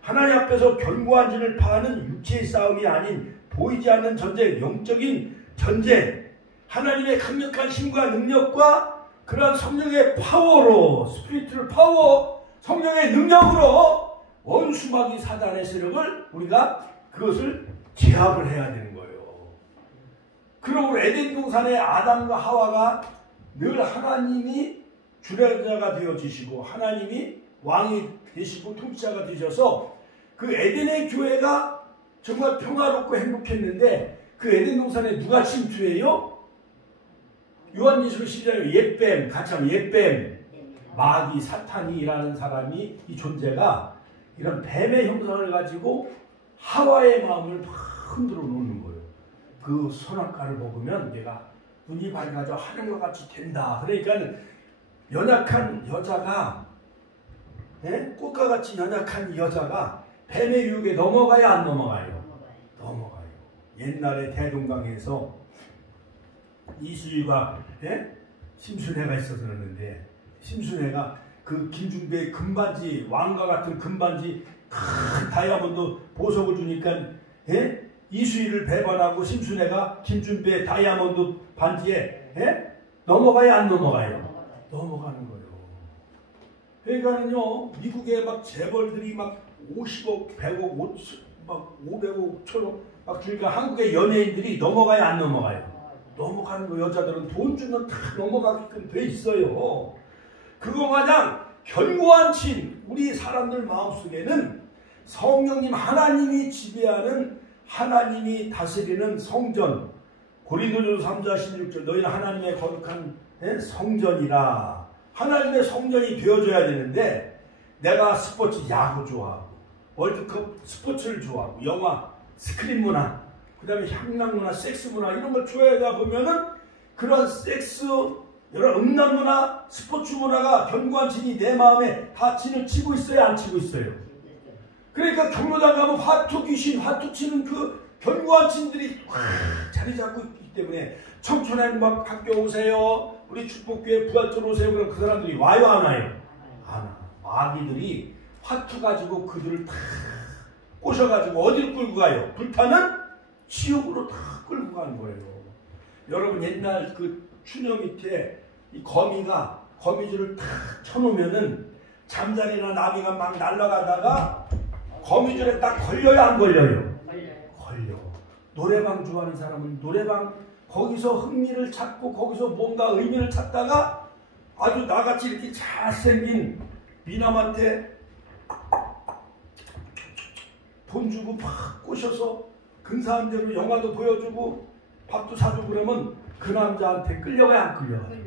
하나님 앞에서 견고한 진을 파하는 육체의 싸움이 아닌 보이지 않는 전쟁, 영적인 전쟁, 하나님의 강력한 힘과 능력과 그러한 성령의 파워로, 스피리트를 파워, 성령의 능력으로 원수마귀 사단의 세력을 우리가 그것을 제압을 해야 되는 거예요. 그러므로 에덴 동산의 아담과 하와가 늘 하나님이 주례자가 되어지시고 하나님이 왕이 되시고 통치자가 되셔서 그 에덴의 교회가 정말 평화롭고 행복했는데 그 에덴 동산에 누가 침투해요? 요한계시록 12장에 옛뱀, 같이 하면 옛뱀, 마귀 사탄이라는 사람이, 이 존재가 이런 뱀의 형상을 가지고 하와의 마음을 막 흔들어 놓는 거예요. 그 선악과를 먹으면 내가 눈이 밝아져 하늘과 같이 된다. 그러니까 연약한 여자가, 꽃과 같이 연약한 여자가 뱀의 유혹에 넘어가야 안 넘어가요? 넘어가요. 옛날에 대동강에서 이수희가 심순애가 있어서 그러는데, 심순애가 그 김준배의 금반지, 왕과 같은 금반지 큰 다이아몬드 보석을 주니까 이수희를 배반하고 심순애가 김준배의 다이아몬드 반지에 넘어가야 안 넘어가요? 넘어가는 거예요. 그러니까는요, 미국의 막 재벌들이 막 50억, 100억, 막 500억, 1000억 막 주니까 한국의 연예인들이 넘어가야 안 넘어가요? 넘어가는 거. 여자들은 돈 주면 다 넘어가게끔 돼 있어요. 그거 마냥 견고한 친, 우리 사람들 마음속에는 성령님 하나님이 지배하는, 하나님이 다스리는 성전, 고린도전서 3장 16절 너희는 하나님의 거룩한 성전이라. 하나님의 성전이 되어줘야 되는데, 내가 스포츠 야구 좋아하고 월드컵 스포츠를 좋아하고 영화 스크린 문화, 그 다음에 향락 문화, 섹스 문화 이런 걸 좋아하다 보면은 그런 섹스, 여러 음란 문화, 스포츠 문화가 견고한 진이 내 마음에 다 진을 치고 있어요, 안 치고 있어요? 그러니까 경로당 가면 화투 귀신, 화투 치는 그 견고한 진들이 자리 잡고 있기 때문에 청춘의 막 학교 오세요, 우리 축복교회 부활절 오세요, 그럼 그 사람들이 와요, 안 와요? 안 와. 마귀들이 화투 가지고 그들을 다 꼬셔가지고 어디로 끌고 가요? 불타는 지옥으로 다 끌고 가는 거예요. 여러분, 옛날 그 추녀 밑에 이 거미줄을 탁 쳐놓으면은 잠자리나 나비가 막 날아가다가 거미줄에 딱 걸려요, 안 걸려요? 걸려. 노래방 좋아하는 사람은 노래방 거기서 흥미를 찾고 거기서 뭔가 의미를 찾다가 아주 나같이 이렇게 잘생긴 미남한테 돈 주고 팍 꼬셔서 근사한 대로 영화도 보여주고 밥도 사주고 그러면 그 남자한테 끌려가야 안 끌려가요?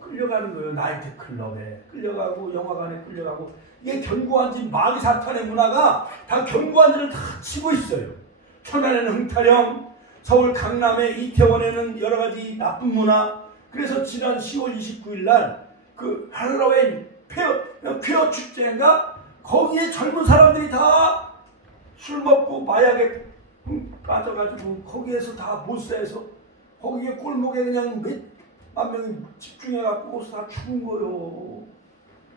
끌려가는 거예요. 나이트클럽에 끌려가고 영화관에 끌려가고. 이게 견고한 진, 마귀 사탄의 문화가 다 견고한 진을 다 치고 있어요. 천안에는 흥타령, 서울 강남에 이태원에는 여러 가지 나쁜 문화. 그래서 지난 10월 29일 날 그 할로윈 퀘어 축제인가? 거기에 젊은 사람들이 다 술 먹고 마약에 빠져가지고 거기에서 다 몰세해서 거기에 골목에 그냥 몇만 명이 집중해갖고 다 죽은 거예요.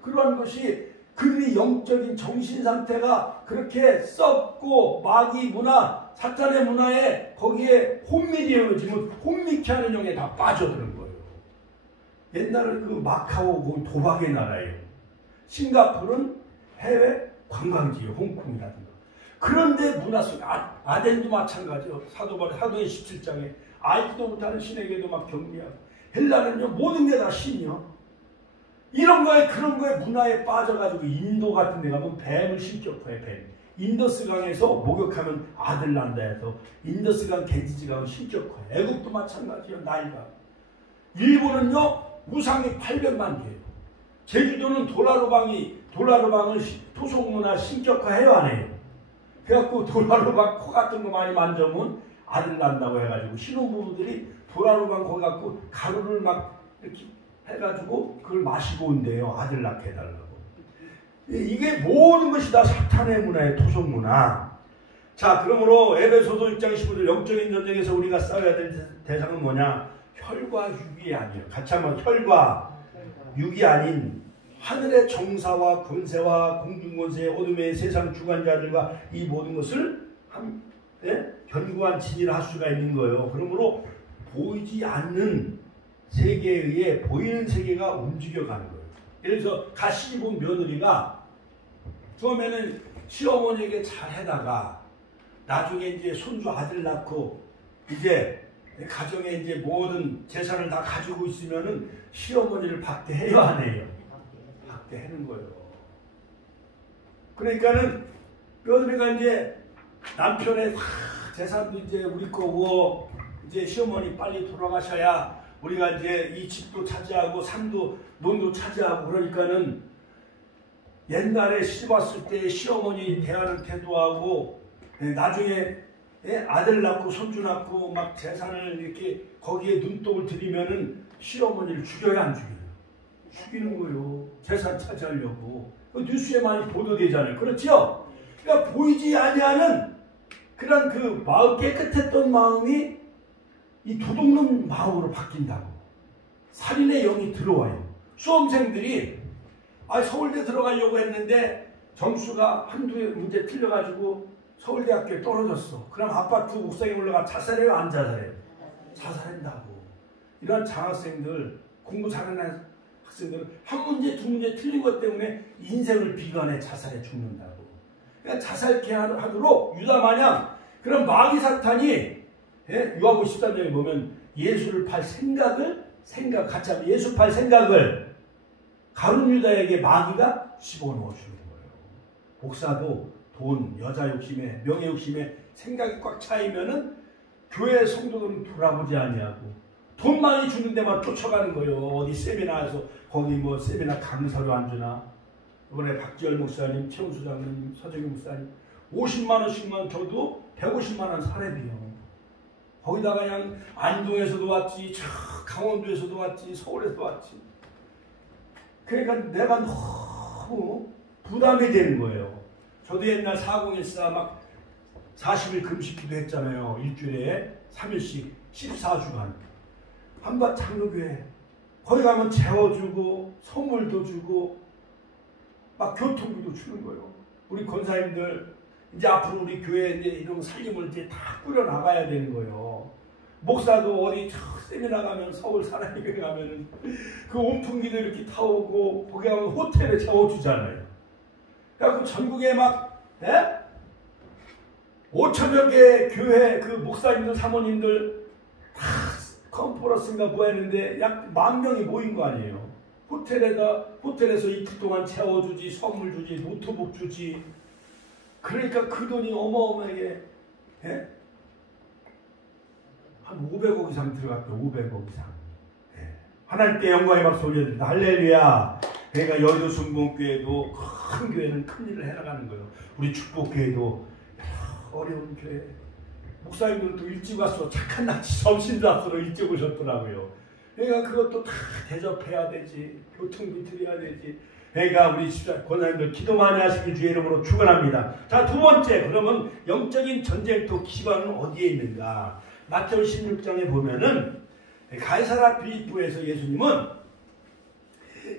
그러한 것이 그들이 영적인 정신 상태가 그렇게 썩고 마귀 문화, 사탄의 문화에 거기에 혼미되어지면 혼미케 하는 영에 다 빠져드는 거예요. 옛날에 그 마카오 도박의 나라예요. 싱가포르는 해외 관광지예요. 홍콩이라든가. 그런데 문화 속 아덴도 마찬가지요. 사도의 17장에 알지도 못하는 신에게도 막 경배하고, 헬라는요 모든 게 다 신이요. 이런 거에 그런 거에 문화에 빠져가지고 인도 같은 데 가면 뱀을 신격화해. 뱀. 인더스강에서 목욕하면 아들 난다 해서 인더스강 개지지강은 신격화해. 애국도 마찬가지예요. 나이가. 일본은요 우상이 800만 개예요. 제주도는 도라르방을 토속문화 신격화해요 안 해요? 그래갖고 도라르방 코 같은 거 많이 만져면 아들 난다고 해가지고 신혼부부들이 도라르방 거기 갖고 가루를 막 이렇게 해가지고 그걸 마시고 온대요. 아들 낳게 해달라고. 이게 모든 것이 다 사탄의 문화의 토속문화. 자, 그러므로 에베소서 6장 15절 영적인 전쟁에서 우리가 싸워야 될 대상은 뭐냐? 혈과 육이 아니에요. 같이 한번 혈과 육이 아닌 하늘의 정사와 권세와 공중권세 어둠의 세상 주관자들과 이 모든 것을 견고한 진리를 할 수가 있는 거예요. 그러므로 보이지 않는 세계에 의해 보이는 세계가 움직여가는 거예요. 예를 들어서 가시집 온 며느리가 처음에는 시어머니에게 잘 해다가 나중에 이제 손주 아들 낳고 이제 가정에 이제 모든 재산을 다 가지고 있으면은 시어머니를 박대해요 안 해요? 박대하는 거예요. 그러니까는 며느리가 이제 남편의 재산도 이제 우리 거고 이제 시어머니 빨리 돌아가셔야 우리가 이제 이 집도 차지하고 산도 논도 차지하고 그러니까는 옛날에 시집 왔을 때 시어머니 대하는 태도하고 나중에 아들 낳고 손주 낳고 막 재산을 이렇게 거기에 눈독을 들이면은 시어머니를 죽여야 안 죽여요? 죽이는 거예요. 재산 차지하려고. 뉴스에 많이 보도되잖아요. 그렇죠? 그러니까 보이지 아니하는 그런 그 마음 깨끗했던 마음이 이 도둑놈 마음으로 바뀐다고. 살인의 영이 들어와요. 수험생들이 서울대 들어가려고 했는데 점수가 한두 문제 틀려가지고 서울대학교에 떨어졌어. 그럼 아파트 옥상에 올라가 자살해요? 안 자살해요? 자살한다고. 이런 장학생들, 공부 잘하는 학생들 한 문제 두 문제 틀린 것 때문에 인생을 비관해 자살해 죽는다고. 그러니까 자살케 하도록 유다 마냥 그런 마귀 사탄이 요한복음 13장에 보면 예수를 팔 같이 하면 예수 팔 생각을 가룟 유다에게 마귀가 집어넣어 주는 거예요. 목사도 돈, 여자 욕심에, 명예 욕심에 생각이 꽉 차이면은 교회 성도들은 돌아보지 아니하고 돈 많이 주는 데만 쫓아가는 거예요. 어디 세미나에서 거기 뭐 세미나 강사로 안 주나? 이번에 박지열 목사님, 최은수 장로님, 서정희 목사님 50만 원씩만 줘도 150만 원 사례비요. 거기다가 그냥 안동에서도 왔지, 강원도에서도 왔지, 서울에서도 왔지. 그러니까 내가 너무 부담이 되는 거예요. 저도 옛날 4014 막 40일 금식기도 했잖아요. 일주일에 3일씩 14주간. 한밭 장로교회 거기 가면 재워주고 선물도 주고 막 교통비도 주는 거예요. 우리 권사님들 이제 앞으로 우리 교회에 이제 이런 살림을 이제 다 꾸려 나가야 되는 거예요. 목사도 어디 세미나 가면 서울 사람에게 가면은 그 온풍기도 이렇게 타오고 거기 가면 호텔에 재워주잖아요. 그래갖고 전국에 막 5천여 개 교회 그 목사님들 사모님들 다 컨퍼런스인가 뭐 했는데 약 10,000명이 모인 거 아니에요. 호텔에서 이틀 동안 채워주지, 선물 주지, 노트북 주지. 그러니까 그 돈이 어마어마하게 한 500억 이상 들어갔대요. 500억 이상. 하나님께 영광의 박수 올려드립니다. 할렐루야. 그러니까 여의도 순복교회도 큰 교회는 큰 일을 해나가는 거예요. 우리 축복교회도 어려운 교회. 목사님들도 일찍 왔어. 착한 낯이 점심도 앞서로 일찍 오셨더라고요. 그러니까 그것도 다 대접해야 되지. 교통비 드려야 되지. 그러니까 우리 권사님들 기도 많이 하시길 주의 이름으로 축원합니다. 자, 두 번째, 그러면 영적인 전쟁터 기반은 어디에 있는가? 마태복음 16장에 보면은 가이사랴 빌립보에서 예수님은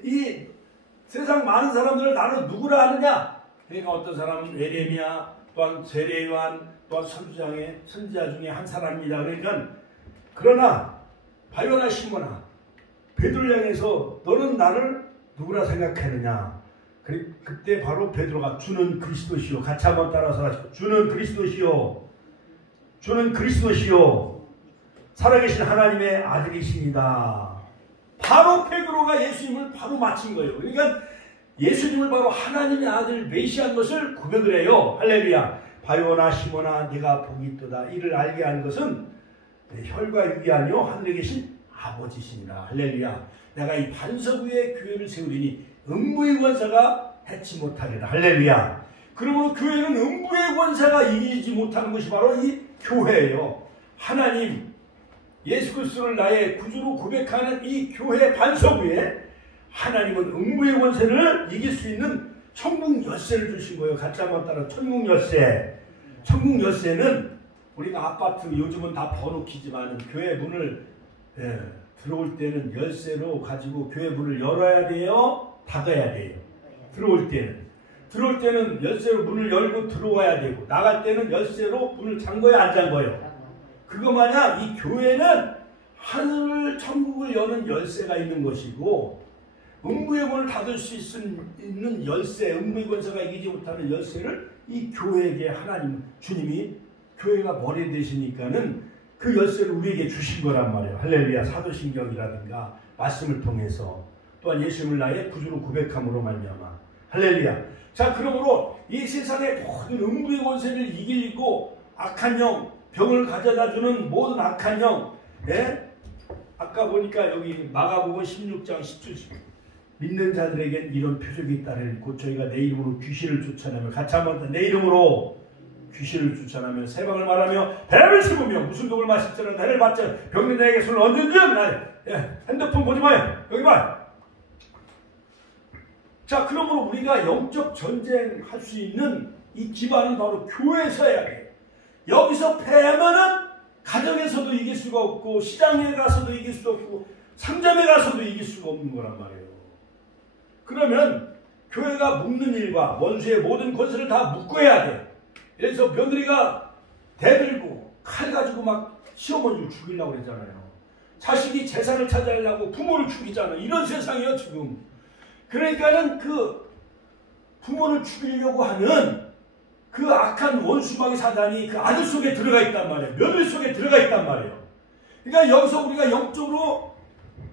이 세상 많은 사람들을 나는 누구라 하느냐? 그러니까 어떤 사람은 에레미야, 또한 세례요한, 또한 선지자 중에 한 사람입니다. 그러니까 그러나 바요나 시몬아 베드로를 향해서 너는 나를 누구라 생각하느냐? 그때 바로 베드로가 주는 그리스도시요. 같이 한번 따라서 하시고 주는 그리스도시요. 주는 그리스도시요. 살아계신 하나님의 아들이십니다. 바로 베드로가 예수님을 바로 맞힌 거예요. 그러니까 예수님을 바로 하나님의 아들 메시아인 것을 고백을 해요. 할렐루야. 바요나 시몬아 네가 복이 있도다. 이를 알게 한 것은 혈과 육이 아니요 하늘에 계신 아버지시니라. 할렐루야. 내가 이 반석 위에 교회를 세우리니 음부의 권세가 해치 못하리라. 할렐루야. 그러므로 교회는 음부의 권세가 이기지 못하는 것이 바로 이 교회예요. 하나님 예수 그리스도를 나의 구주로 고백하는 이 교회 반석 위에 하나님은 음부의 권세를 이길 수 있는 천국 열쇠를 주신 거예요. 같이 한번 따라 천국 열쇠. 천국 열쇠는 우리가 아파트 요즘은 다 번호키지만 교회 문을 들어올 때는 열쇠로 가지고 교회 문을 열어야 돼요? 닫아야 돼요? 들어올 때는 열쇠로 문을 열고 들어와야 되고 나갈 때는 열쇠로 문을 잠궈야 안 잠궈요? 그거 마냥 이 교회는 하늘 천국을 여는 열쇠가 있는 것이고 음부의 문을 닫을 수 있는 열쇠, 음부의 권세가 이기지 못하는 열쇠를 이 교회에게 하나님, 주님이 교회가 머리 되시니까는 그 열쇠를 우리에게 주신 거란 말이에요. 할렐루야. 사도신경이라든가 말씀을 통해서 또한 예수님을 나의 구주로 고백함으로 말미암아. 할렐루야. 자, 그러므로 이 세상의 모든 음부의 권세를 이기고 악한 영, 병을 가져다주는 모든 악한 영, 아까 보니까 여기 마가복음 16장 10절 믿는 자들에겐 이런 표적이 있다는 곧 저희가 내 이름으로 귀신을 쫓아내며 같이 한번 더 내 이름으로 귀신을 쫓아내며 세방을 말하며 뱀을 씹으며 무슨 독을 마실지는 해를 받자 병든 자에게 술을 얹은 즉 핸드폰 보지 마요. 여기 봐. 자, 그러므로 우리가 영적 전쟁할 수 있는 이 기반은 바로 교회에서 해야 돼요. 여기서 패하면은 가정에서도 이길 수가 없고 시장에 가서도 이길 수도 없고 상점에 가서도 이길 수가 없는 거란 말이에요. 그러면 교회가 묶는 일과 원수의 모든 권세를 다 묶어야 돼. 그래서 며느리가 대들고 칼 가지고 막 시어머니를 죽이려고 그랬잖아요. 자식이 재산을 차지하려고 부모를 죽이잖아요. 이런 세상이에요 지금. 그러니까는 그 부모를 죽이려고 하는 그 악한 원수방의 사단이 그 아들 속에 들어가 있단 말이에요. 며느리 속에 들어가 있단 말이에요. 그러니까 여기서 우리가 영적으로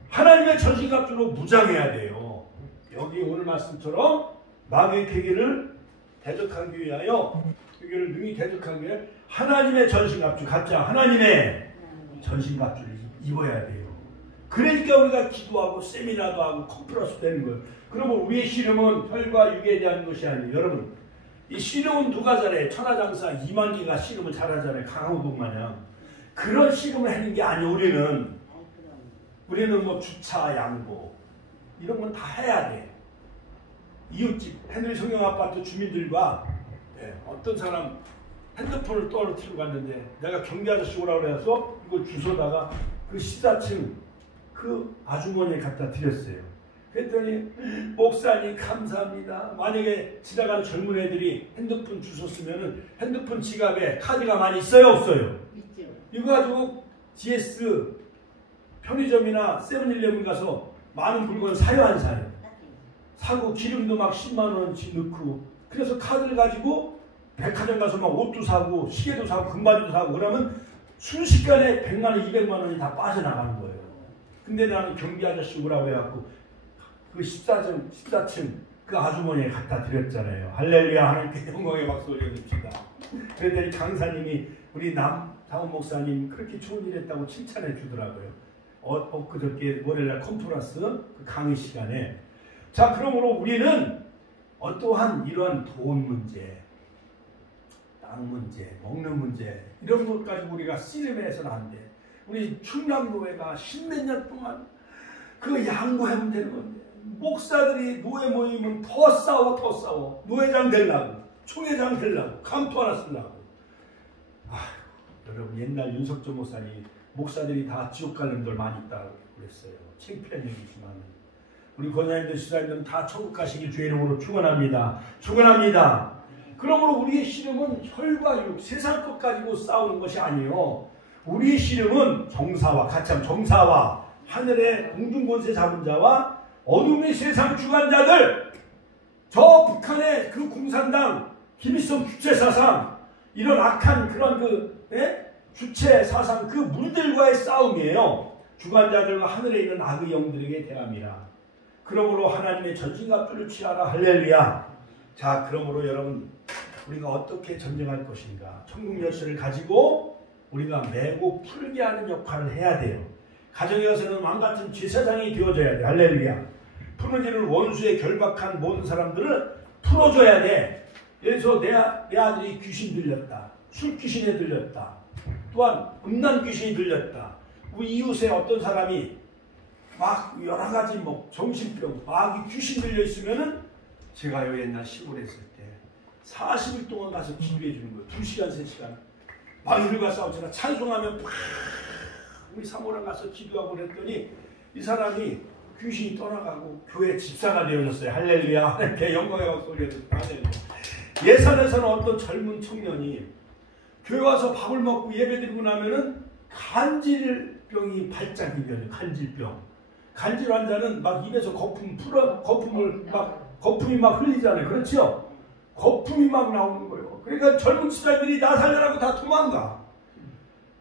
하나님의 전신갑주로 무장해야 돼요. 여기 오늘 말씀처럼 마귀의 계기를 대적하기 위하여 그를 능히 대적하기 위해 하나님의 전신갑주 각자 하나님의 전신갑주를 입어야 돼요. 그러니까 우리가 기도하고 세미나도 하고 컨퍼런스 되는 거예요. 그러면 우리의 씨름은 혈과 육에 대한 것이 아니에요. 여러분 이 씨름은 누가 잘해? 천하장사 이만기가 씨름을 잘하잖아요. 강호동 마냥. 그런 씨름을 하는 게 아니에요. 우리는 뭐 주차 양보 이런 건 다 해야 돼. 이웃집 헤드리 성경 아파트 주민들과 어떤 사람 핸드폰을 떨어뜨리고 갔는데 내가 경비 아저씨 오라고 해서 이걸 주워다가 그 시사층 그 아주머니에 갖다 드렸어요. 그랬더니 목사님 감사합니다. 만약에 지나가는 젊은 애들이 핸드폰 주웠으면 핸드폰 지갑에 카드가 많이 있어요 없어요? 있죠. 이거 가지고 GS 편의점이나 세븐일레븐 가서 많은 물건 사요 안 사요? 사고 기름도 막 10만원어치 넣고 그래서 카드를 가지고 백화점 가서 막 옷도 사고 시계도 사고 금바지도 사고 그러면 순식간에 100만원 200만원이 다 빠져나가는 거예요. 근데 나는 경비 아저씨 오라고 해갖고 그 14층 그 아주머니에 갖다 드렸잖아요. 할렐루야. 하나님께 영광의 박수 올려줍시다. 그랬더니 강사님이 우리 남다운 목사님 그렇게 좋은 일 했다고 칭찬해 주더라고요. 엊그저께 월요일날 컨퍼런스 그 강의 시간에. 자, 그러므로 우리는 어떠한 이러한 돈 문제, 땅 문제, 먹는 문제 이런 것 가지고 우리가 씨름해서는 안 돼. 우리 충남노회가 10몇 년 동안 그 양보하면 되는 건데 목사들이 노회 모이면 더 싸워 노회장 되려고 총회장 되려고 감투 하나 쓰려고. 여러분 옛날 윤석조 목사님 목사들이 다 지옥 가는 들 많이 있다고 그랬어요. 창피한 얘기지만 우리 권사님들, 시사님들은 다 천국 가시길 주의 이름으로 축원합니다. 축원합니다. 그러므로 우리의 씨름은 혈과 육, 세상 것 가지고 싸우는 것이 아니에요. 우리의 씨름은 정사와 같이 하면 정사와 하늘의 공중권세 잡은 자와 어둠의 세상 주관자들, 저 북한의 그 공산당 김일성 주체 사상, 이런 악한 그런 주체 사상 그 물들과의 싸움이에요. 주관자들과 하늘에 있는 악의 영들에게 대함이라. 그러므로 하나님의 전진갑주를 취하라. 할렐루야. 자, 그러므로 여러분, 우리가 어떻게 전쟁할 것인가? 천국 열쇠를 가지고 우리가 메고 풀게 하는 역할을 해야 돼요. 가정에 와서는 왕같은 제사장이 되어줘야 돼. 할렐루야. 푸르지를 원수에 결박한 모든 사람들을 풀어줘야 돼. 예를 들어서 내 아들이 귀신 들렸다. 술 귀신에 들렸다. 또한 음란 귀신이 들렸다. 우리 이웃에 어떤 사람이 막 여러 가지 뭐 정신병, 마귀 귀신 들려 있으면은 제가요 옛날 시골에 있을 때 40일 동안 가서 기도해 주는 거예요. 2시간, 3시간. 마귀들과 싸우잖아. 찬송하면 팍 우리 사모랑 가서 기도하고 그랬더니 이 사람이 귀신이 떠나가고 교회 집사가 되어졌어요. 할렐루야. 하나님께 영광의 소리가 들려요. 예산에서는 어떤 젊은 청년이 교회 와서 밥을 먹고 예배드리고 나면은 간질병이 발작이거든요. 간질병. 간질 환자는 막 입에서 거품이 막 흘리잖아요. 그렇죠? 거품이 막 나오는 거예요. 그러니까 젊은 집사님들이 나 살려라고 다 도망가.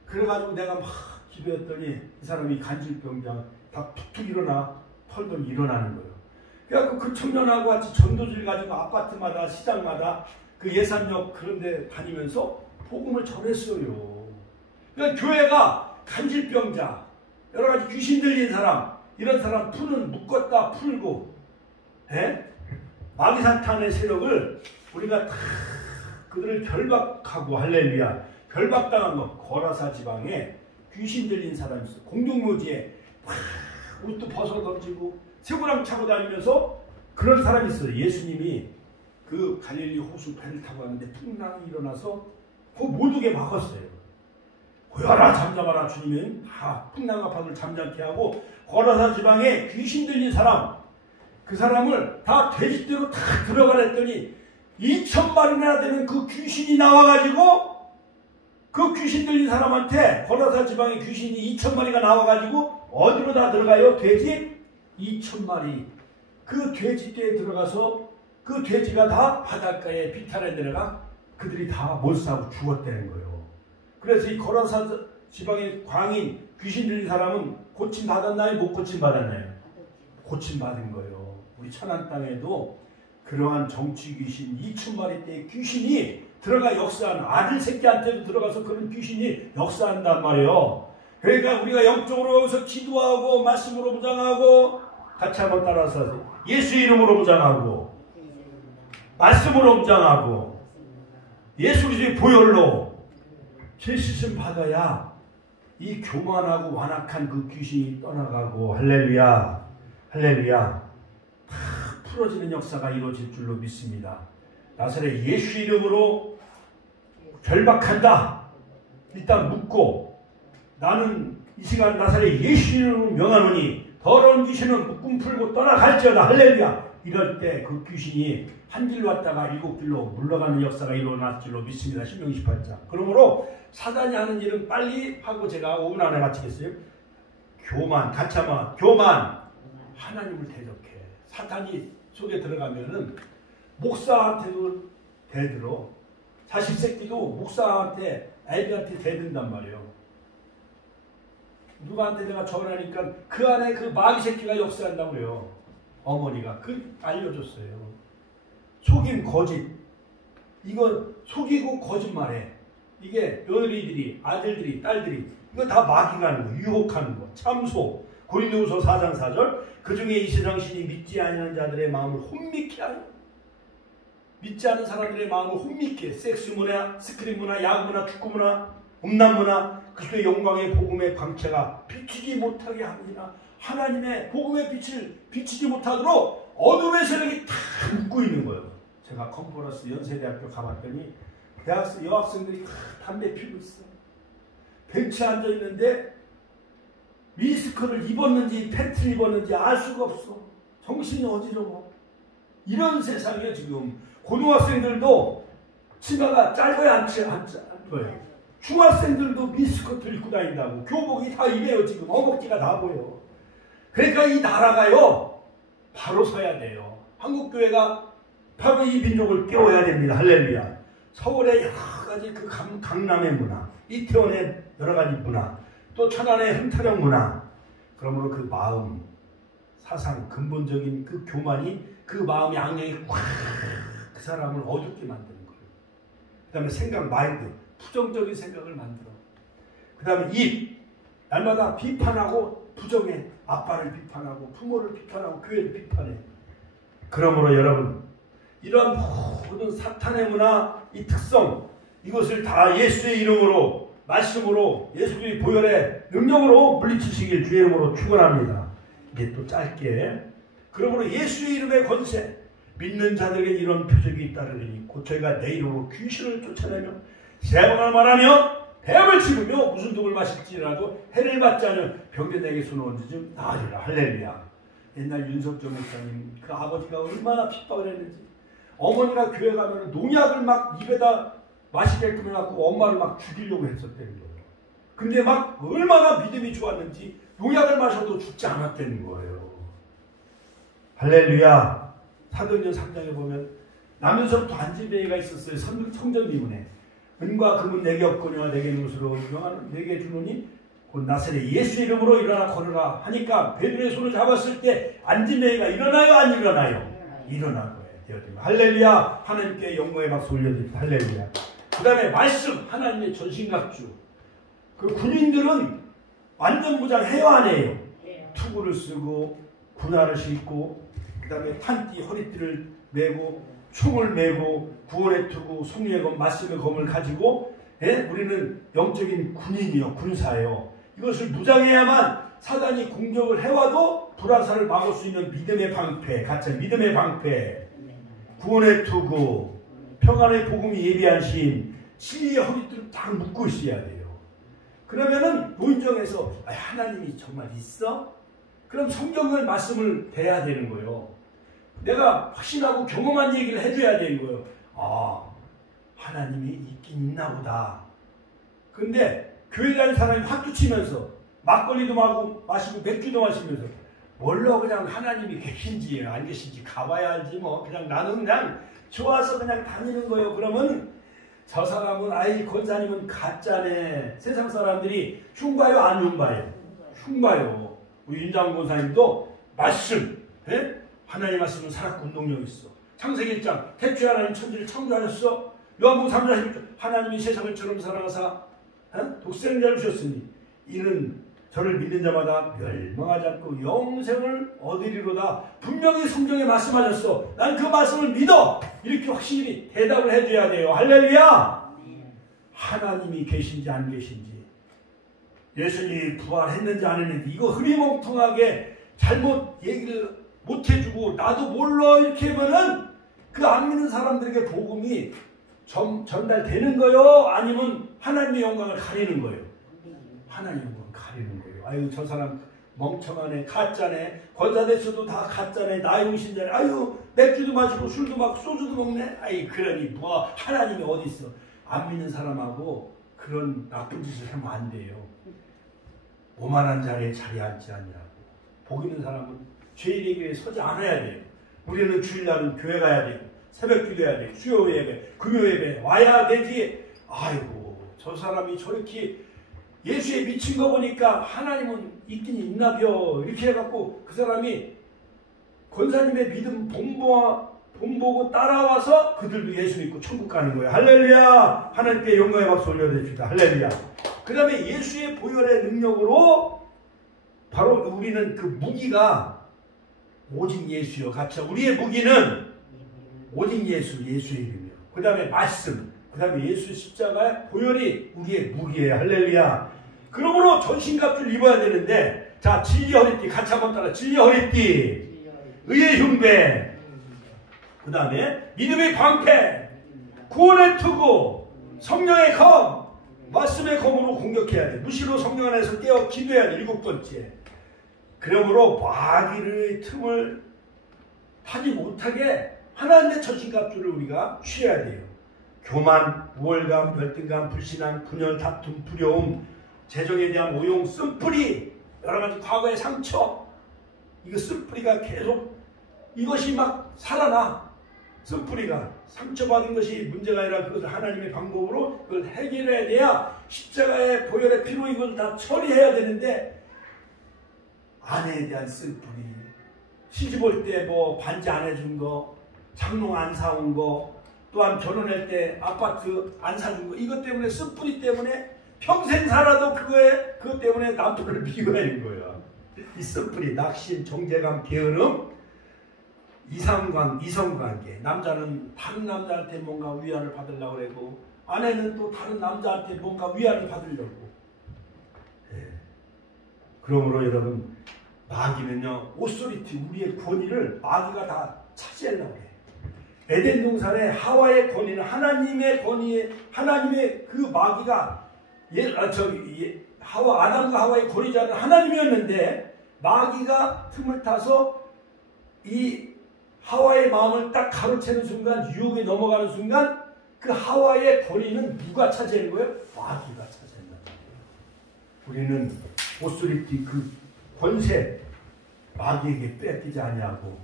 그래가지고 내가 막 기도했더니 이 사람이 간질병자 다 툭툭 일어나 털던 일어나는 거예요. 그래갖고 그 청년하고 같이 전도질 가지고 아파트마다 시장마다 그 예산역 그런 데 다니면서 복음을 전했어요. 그러니까 교회가 간질병자, 여러 가지 귀신 들린 사람, 이런 사람 묶었다 풀고, 마귀사탄의 세력을 우리가 다 그들을 결박하고, 할렐루야, 결박당한 거. 거라사 지방에 귀신 들린 사람이 있어. 공동묘지에 막 옷도 벗어 던지고 새우랑 차고 다니면서 그런 사람이 있어요. 예수님이 그 갈릴리 호수 배를 타고 왔는데 풍랑이 일어나서 그 모두게 막았어요. 고여라 잠잠하라. 주님은 다 풍랑 아파를 잠잠케 하고 거라사 지방에 귀신 들린 사람, 그 사람을 다 돼지떼로 다 들어가랬더니 2,000마리나 되는 그 귀신이 나와가지고, 그 귀신 들린 사람한테 거라사 지방에 귀신이 2,000마리가 나와가지고 어디로 다 들어가요? 돼지 2,000마리. 그 돼지떼에 들어가서 그 돼지가 다 바닷가에 비탈에 내려가 그들이 다 몰수하고 죽었다는 거예요. 그래서 이 거라사 지방의 광인 귀신 들린 사람은 고침 받았나요? 못 고침 받았나요? 고침 받은 거예요. 우리 천안 땅에도 그러한 정치 귀신 2,000마리대의 귀신이 들어가 역사하는, 아들 새끼한테도 들어가서 그런 귀신이 역사한단 말이에요. 그러니까 우리가 영적으로 여기서 기도하고 말씀으로 무장하고, 같이 한번 따라서 하세요. 예수 이름으로 무장하고, 말씀으로 무장하고, 예수 그리스도의 보혈로 죄 씻음 받아야 이 교만하고 완악한 그 귀신이 떠나가고, 할렐루야, 할렐루야, 다 풀어지는 역사가 이루어질 줄로 믿습니다. 나사렛 예수 이름으로 결박한다. 일단 묻고, 나는 이 시간 나사렛 예수 이름으로 명하노니 더러운 귀신은 묶음 풀고 떠나갈지어다. 할렐루야. 이럴 때 그 귀신이 한 길로 왔다가 7길로 물러가는 역사가 일어날 줄로 믿습니다. 신명기 18장. 그러므로 사단이 하는 일은 빨리 하고 제가 5분 안에 마치겠어요. 교만, 같이 한번 교만, 하나님을 대적해. 사탄이 속에 들어가면은 목사한테도 대들어. 자식 새끼도 목사한테, 애비한테 대든단 말이에요. 누구한테 내가 전화하니까 그 안에 그 마귀 새끼가 역사한다고 그래요. 어머니가 알려줬어요. 속임, 거짓. 이거 속이고 거짓말해. 이게 며느리들이, 아들들이, 딸들이, 이거 다 마귀가 하는 거, 유혹하는 거, 참소. 고린도후서 4장 4절. 그 중에 이 세상 신이 믿지 않는 자들의 마음을 혼미케 하는, 믿지 않는 사람들의 마음을 혼미케, 섹스 문화, 스크린 문화, 야구 문화, 축구 문화, 음란 문화, 그리스도의 영광의 복음의 광채가 비치지 못하게 합니다. 하나님의 복음의 빛을 비치지 못하도록 어둠의 세력이 다 묶고 있는 거예요. 제가 컨퍼런스 연세대학교 가봤더니 여학생들이 다 담배 피우고 있어. 벤치에 앉아있는데 미니스커를 입었는지 팬티를 입었는지 알 수가 없어. 정신이 어지러워. 이런 세상에 지금 고등학생들도 치마가 짧아야 안 짧아요. 중학생들도 미스커트를 입고 다닌다고. 교복이 다 이래요. 지금 허벅지가 다 보여. 그러니까 이 나라가요 바로 서야 돼요. 한국교회가 바로 이 민족을 깨워야 됩니다. 할렐루야. 서울의 여러 가지 그 강남의 문화, 이태원의 여러 가지 문화, 또 천안의 흥타령 문화, 그러므로 그 마음, 사상, 근본적인 그 교만이 그 마음의 악령이 꽉 그 사람을 어둡게 만드는 거예요. 그 다음에 생각, 마인드, 부정적인 생각을 만들어. 그 다음에 입, 날마다 비판하고 부정해. 아빠를 비판하고 부모를 비판하고 교회를 비판해. 그러므로 여러분, 이런 모든 사탄의 문화, 이 특성, 이것을 다 예수의 이름으로, 말씀으로, 예수의 보혈의 능력으로 물리치시길 주의 이름으로 축원합니다. 이게 또 짧게. 그러므로 예수의 이름의 권세, 믿는 자들에게 이런 표적이 있다르니 곧 저희가 내 이름으로 귀신을 쫓아내며 세번을 말하며 배합을 집으며 무슨 독을 마실지라도 해를 받지 않으면 병든 내게 손을 얹으면 나으리라. 할렐루야. 옛날 윤석정 목사님 그 아버지가 얼마나 핍박을 했는지, 어머니가 교회 가면 농약을 막 입에다 마시게끔 해갖고 엄마를 막 죽이려고 했었다는 거예요. 근데 막 얼마나 믿음이 좋았는지 농약을 마셔도 죽지 않았다는 거예요. 할렐루야. 사도행전 3장에 보면 남에서부터 안진뱅이가 있었어요. 성전미문에 은과 금은 내게 없거니와 내게 있는 것으로 유명한 내게 주노니 곧 나사렛 예수 이름으로 일어나 걸으라 하니까 베드로의 손을 잡았을 때 안진뱅이가 일어나요 안 일어나요? 일어나고요. 할렐루야. 하나님께 영광의 박수 올려드립니다. 할렐루야. 그 다음에 말씀, 하나님의 전신갑주. 그 군인들은 완전 무장 해요 안 해요? 투구를 쓰고 군화를 신고 그 다음에 탄띠 허리띠를 메고 총을 메고 구원의 투구, 성령의 검, 말씀의 검을 가지고 우리는 영적인 군인이요, 군사예요. 이것을 무장해야만 사단이 공격을 해와도 불화살을 막을 수 있는 믿음의 방패, 가짜 믿음의 방패, 구원의 투구, 평안의 복음이 예비한 신, 진리의 허리띠를 딱 묶고 있어야 돼요. 그러면은 노인정에서 하나님이 정말 있어? 그럼 성경의 말씀을 대야 되는 거예요. 내가 확신하고 경험한 얘기를 해줘야 되는 거예요. 아, 하나님이 있긴 있나 보다. 근데 교회 다니는 사람이 화투 치면서 막걸리도 마시고 맥주도 마시면서 뭘로 그냥 하나님이 계신지 안 계신지 가봐야 알지 뭐. 그냥 나는 그냥 좋아서 그냥 다니는 거예요. 그러면 저 사람은 아이 권사님은 가짜네. 세상 사람들이 흉봐요 안 흉봐요? 흉봐요. 우리 윤장 권사님도 말씀, 하나님 말씀은 살았고 운동력이 있어. 창세기 1장 태초에 하나님 천지를 창조하셨어. 요한복음 3장 11절 하나님이 세상을 처럼 사랑하사 독생자를 주셨으니 이는 저를 믿는 자마다 멸망하지 않고 영생을 얻으리로다. 분명히 성경에 말씀하셨어. 난 그 말씀을 믿어. 이렇게 확실히 대답을 해줘야 돼요. 할렐루야. 하나님이 계신지 안 계신지, 예수님이 부활했는지 안 했는지, 이거 흐리멍텅하게 잘못 얘기를 못 해주고 나도 몰라 이렇게 하면은 그 안 믿는 사람들에게 복음이 전달되는 거요? 아니면 하나님의 영광을 가리는 거예요? 하나님의 영광을 가리는 거예요. 아유, 저 사람 멍청하네, 가짜네, 권사됐어도 다 가짜네, 나용신자네, 아유, 맥주도 마시고 술도 마시고 소주도 먹네. 아이, 그러니 뭐 하나님이 어디 있어? 안 믿는 사람하고 그런 나쁜 짓을 하면 안 돼요. 오만한 자리에 자리에 앉지 않냐고. 복 있는 사람은 죄인 얘기에 서지 않아야 돼요. 우리는 주일날은 교회 가야 돼요. 새벽 기도해야 돼요. 수요 예배, 금요 예배 와야 되지. 아이고, 저 사람이 저렇게 예수에 미친 거 보니까 하나님은 있긴 있나벼. 이렇게 해갖고 그 사람이 권사님의 믿음 본보고 따라와서 그들도 예수 믿고 천국 가는 거예요. 할렐루야. 하나님께 영광의 박수 올려드립시다. 할렐루야. 그 다음에 예수의 보혈의 능력으로 바로 우리는 그 무기가 오직 예수요. 같이 우리의 무기는 오직 예수의 이름이요. 그 다음에 말씀, 그 다음에 예수의 십자가의 보혈이 우리의 무기예요. 할렐루야. 그러므로 전신갑주를 입어야 되는데, 자, 진리 허리띠 같이 한번 따라. 진리 허리띠, 의의 흉배, 그 다음에 믿음의 방패, 구원의 투구, 성령의 검, 말씀의 검으로 공격해야 돼. 무시로 성령 안에서 깨어 기도해야 돼. 7번째. 그러므로 마귀의 틈을 하지 못하게 하나님의 처신갑주를 우리가 취해야 돼요. 교만, 우월감, 열등감, 불신앙, 분열, 다툼, 두려움, 재정에 대한 오용, 쓴뿌리, 여러 가지 과거의 상처, 이거 쓴뿌리가 계속 이것이 막 살아나. 쓴뿌리가 상처받은 것이 문제가 아니라 그것을 하나님의 방법으로 그걸 해결해야 돼야 십자가의 보혈의 피로 이걸 다 처리해야 되는데, 아내에 대한 쓴뿌리, 시집 올 때 뭐 반지 안 해준 거, 장롱 안 사온 거, 또한 결혼할 때 아파트 안 사준 거, 이것 때문에 쓴뿌리 때문에 평생 살아도 그것 때문에 남편을 미워하는 거야. 이 쓴뿌리, 낙심, 정죄감, 게으름, 이성관계. 남자는 다른 남자한테 뭔가 위안을 받으려고 그러고, 아내는 또 다른 남자한테 뭔가 위안을 받으려고. 그러므로 여러분, 마귀는요, 오소리티, 우리의 권위를 마귀가 다 차지하려고 해. 에덴 동산의 하와의 권위는 하나님의 권위에, 하나님의 그 마귀가 아담과 하와의 권위자는 하나님이었는데, 마귀가 틈을 타서 이 하와의 마음을 딱 가로채는 순간, 유혹에 넘어가는 순간, 그 하와의 권위는 누가 차지하는 거예요? 마귀가 차지한다는 거예요. 우리는 오소리티, 그 권세, 마귀에게 뺏기지 아니하고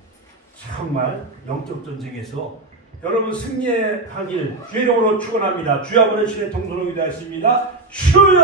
정말 영적 전쟁에서 여러분 승리하길 주의 이름으로 축원합니다. 주여 아버지 신의 동선을 기도하십니다. 주여